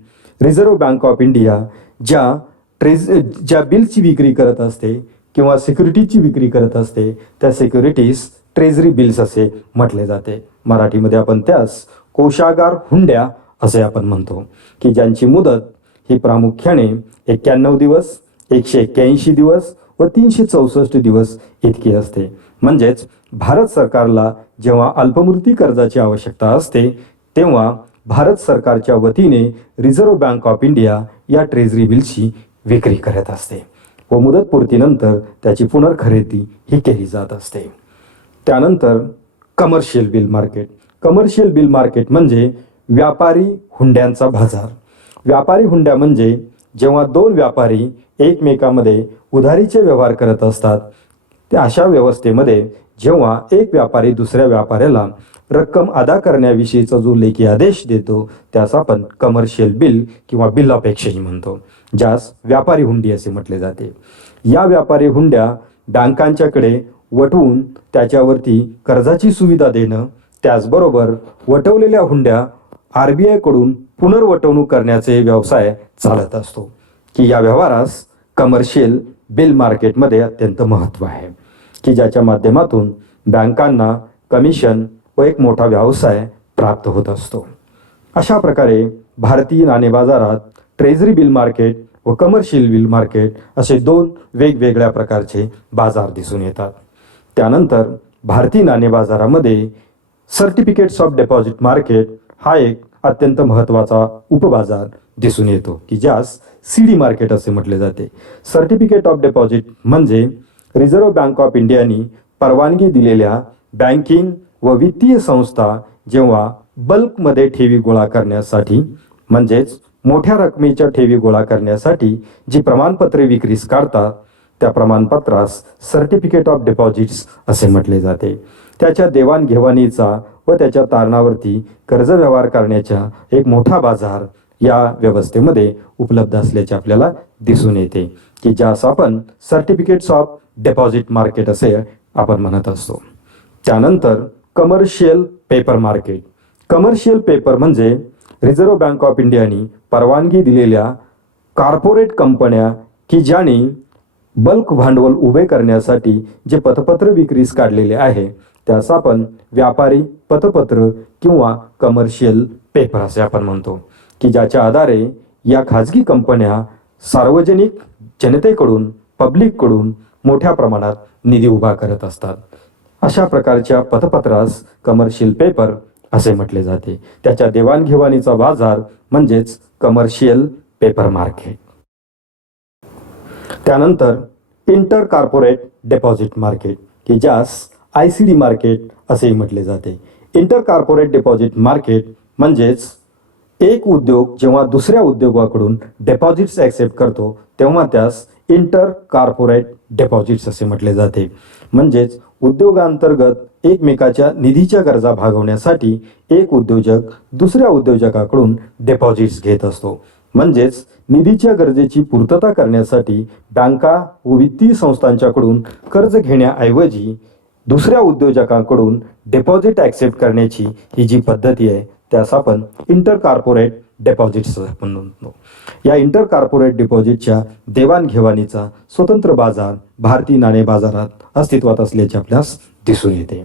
रिझर्व्ह बँक ऑफ इंडिया ज्या बिलची विक्री करत असते किंवा सिक्युरिटीची विक्री करत असते त्या सिक्युरिटीज ट्रेझरी बिल्स असे म्हटले जाते. मराठीमध्ये आपण त्यास कोषागार हुंड्या असे आपण म्हणतो, की ज्यांची मुदत ही प्रामुख्याने 91 दिवस, 181 दिवस व 364 दिवस इतकी असते. म्हणजेच भारत सरकारला जेव्हा अल्पमुदती कर्जाची आवश्यकता असते तेव्हा भारत सरकारच्या वतीने रिझर्व्ह बँक ऑफ इंडिया या ट्रेझरी बिलची विक्री करत असते व मुदतपूर्तीनंतर त्याची पुनर्खरेदी ही केली जात असते. त्यानंतर commercial bill market. Commercial bill market म्हणजे व्यापारी हुंड्यांचा बाजार. व्यापारी हुंड्या म्हणजे जेव्हा 2 व्यापारी एकमेकांमध्ये उधारीचे व्यवहार करत असतात त्या अशा व्यवस्थेमध्ये जेव्हा एक व्यापारी दुसऱ्या व्यापाऱ्याला रक्कम अदा करण्याविषयीचा जो लेखी आदेश देतो त्यास आपण कमर्शियल बिल किंवा बिल ऑफ एक्सचेंज म्हणतो, ज्यास व्यापारी हुंडी असे म्हटले जाते. या व्यापारी हुंड्या बँकांच्याकडे वटवून त्याच्यावरती कर्जाची सुविधा देणं, त्याचबरोबर वटवलेल्या हुंड्या RBI कडून पुनर्वटवणूक करण्याचे व्यवसाय चालत असतो, की या व्यवहारास कमर्शियल बिल मार्केटमध्ये अत्यंत महत्त्व आहे, की ज्याच्या माध्यमातून बँकांना कमिशन व एक मोठा व्यवसाय प्राप्त होत असतो. अशा प्रकारे भारतीय नाणे बाजारात ट्रेझरी बिल मार्केट व कमर्शियल बिल मार्केट असे दोन वेगवेगळ्या प्रकारचे बाजार दिसून येतात. त्यानंतर भारतीय नाणे बाजारामध्ये सर्टिफिकेट्स ऑफ डिपॉझिट मार्केट हा एक अत्यंत महत्त्वाचा उपबाजार दिसून येतो, की ज्यास CD मार्केट असे म्हटले जाते. सर्टिफिकेट ऑफ डिपॉझिट म्हणजे रिझर्व्ह बँक ऑफ इंडियानी परवानगी दिलेल्या बँकिंग व वित्तीय संस्था जेव्हा बल्कमध्ये ठेवी गोळा करण्यासाठी म्हणजेच मोठ्या रकमेच्या ठेवी गोळा करण्यासाठी जी प्रमाणपत्रे विक्रीस काढतात त्या प्रमाणपत्रास सर्टिफिकेट ऑफ डिपॉझिट्स असे म्हटले जाते. त्याच्या देवाणघेवाणीचा व त्याच्या तारणावरती कर्ज व्यवहार करण्याचा एक मोठा बाजार या व्यवस्थेमध्ये उपलब्ध असल्याचे आपल्याला दिसून येते, की ज्यास आपण सर्टिफिकेट्स ऑफ डिपॉझिट मार्केट असे आपण म्हणत असतो. त्यानंतर commercial paper market. Commercial paper म्हणजे रिझर्व्ह बँक ऑफ इंडियानी परवानगी दिलेल्या कॉर्पोरेट कंपन्या की ज्यांनी बल्क भांडवल उभे करण्यासाठी जे पतपत्र विक्रीस काढलेले आहे त्यास आपण व्यापारी पतपत्र किंवा कमर्शियल पेपर असे आपण म्हणतो, की ज्याच्या आधारे या खाजगी कंपन्या सार्वजनिक जनतेकडून पब्लिककडून मोठ्या प्रमाणात निधी उभा करत असतात. अशा प्रकारच्या पतपत्रास कमर्शियल पेपर असे म्हटले जाते. त्याच्या देवाणघेवाणीचा बाजार म्हणजेच कमर्शियल पेपर मार्केट. त्यानंतर इंटर कॉर्पोरेट डिपॉझिट मार्केट, की ज्यास ICD मार्केट असेही म्हटले जाते. इंटर कॉर्पोरेट डिपॉझिट मार्केट म्हणजेच एक उद्योग जेव्हा दुसऱ्या उद्योगाकडून डिपॉझिट्स ॲक्सेप्ट करतो तेव्हा त्यास इंटर कॉर्पोरेट डिपॉझिट्स असे म्हटले जाते. म्हणजेच उद्योगांतर्गत एकमेकाच्या निधीच्या गरजा भागवण्यासाठी एक उद्योजक दुसऱ्या उद्योजकाकडून डिपॉझिट्स घेत असतो. म्हणजेच निधीच्या गरजेची पूर्तता करण्यासाठी बँका व वित्तीय संस्थांच्याकडून कर्ज घेण्याऐवजी दुसऱ्या उद्योजकांकडून डिपॉझिट ॲक्सेप्ट करण्याची ही जी पद्धती आहे त्यास आपण इंटर कॉर्पोरेट डिपॉझिट्स आपण म्हणतो. या इंटर कॉर्पोरेट डिपॉझिटच्या देवाणघेवाणीचा स्वतंत्र बाजार भारतीय नाणे बाजारात अस्तित्वात असल्याचे आपल्यास दिसून येते.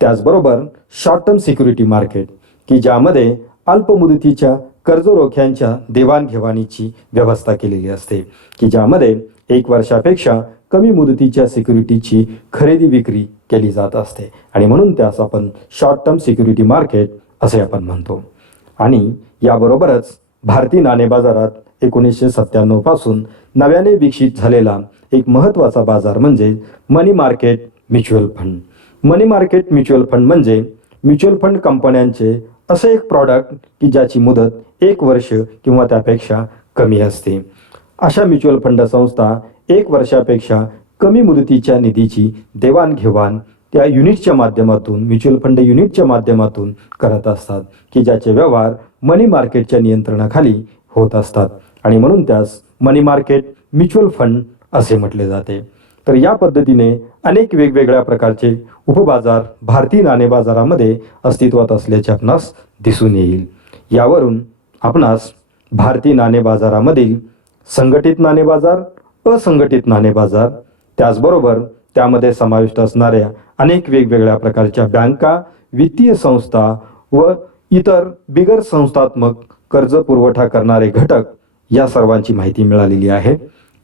त्याचबरोबर शॉर्ट टर्म सिक्युरिटी मार्केट, की ज्यामध्ये अल्पमुदतीच्या कर्ज रोख्यांच्या देवाणघेवाणीची व्यवस्था केलेली असते, की ज्यामध्ये 1 वर्षापेक्षा कमी मुदतीच्या सिक्युरिटीची खरेदी विक्री केली जात असते आणि म्हणून त्यास आपण शॉर्ट टर्म सिक्युरिटी मार्केट असे आपण म्हणतो. आणि याबरोबरच भारतीय नाणे बाजारात 1997 पासून नव्याने विकसित झालेला एक महत्त्वाचा बाजार म्हणजे मनी मार्केट म्युच्युअल फंड. मनी मार्केट म्युच्युअल फंड म्हणजे म्युच्युअल फंड कंपन्यांचे असे एक प्रॉडक्ट की ज्याची मुदत 1 वर्ष किंवा त्यापेक्षा कमी असते. अशा म्युच्युअल फंड संस्था 1 वर्षापेक्षा कमी मुदतीच्या निधीची देवाणघेवाण त्या युनिटच्या माध्यमातून म्युच्युअल फंड युनिटच्या माध्यमातून करत असतात, की ज्याचे व्यवहार मनी मार्केटच्या नियंत्रणाखाली होत असतात आणि म्हणून त्यास मनी मार्केट म्युच्युअल फंड असे म्हटले जाते. तर या पद्धतीने अनेक वेगवेगळ्या प्रकारचे उपबाजार भारतीय नाणे बाजारामध्ये अस्तित्वात असल्याचे आपणास दिसून येईल. यावरून आपणास भारतीय नाणे बाजारामधील संघटित नाणे बाजार, असंघटित नाणे बाजार, त्याचबरोबर त्यामध्ये समाविष्ट असणाऱ्या अनेक वेगवेगळ्या प्रकारच्या बँका, वित्तीय संस्था व इतर बिगर संस्थात्मक कर्ज पुरवठा करणारे घटक या सर्वांची माहिती मिळालेली आहे.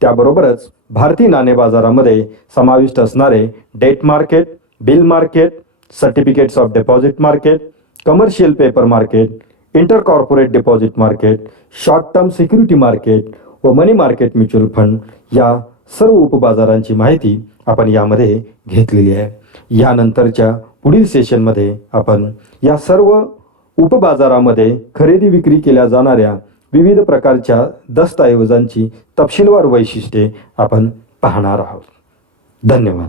त्याबरोबरच भारतीय नाणे बाजारामध्ये समाविष्ट असणारे debt market, bill market, certificates of deposit market, commercial paper market, inter corporate deposit market, short term security market व मनी मार्केट म्युच्युअल फंड या सर्व उपबाजारांची माहिती आपण यामध्ये घेतलेली आहे. यानंतरच्या पुढील सेशनमध्ये आपण या सर्व उपबाजारामध्ये खरेदी विक्री केल्या जाणाऱ्या विविध प्रकारच्या दस्तऐवजांची तपशीलवार वैशिष्ट्ये आपण पाहणार आहोत. धन्यवाद.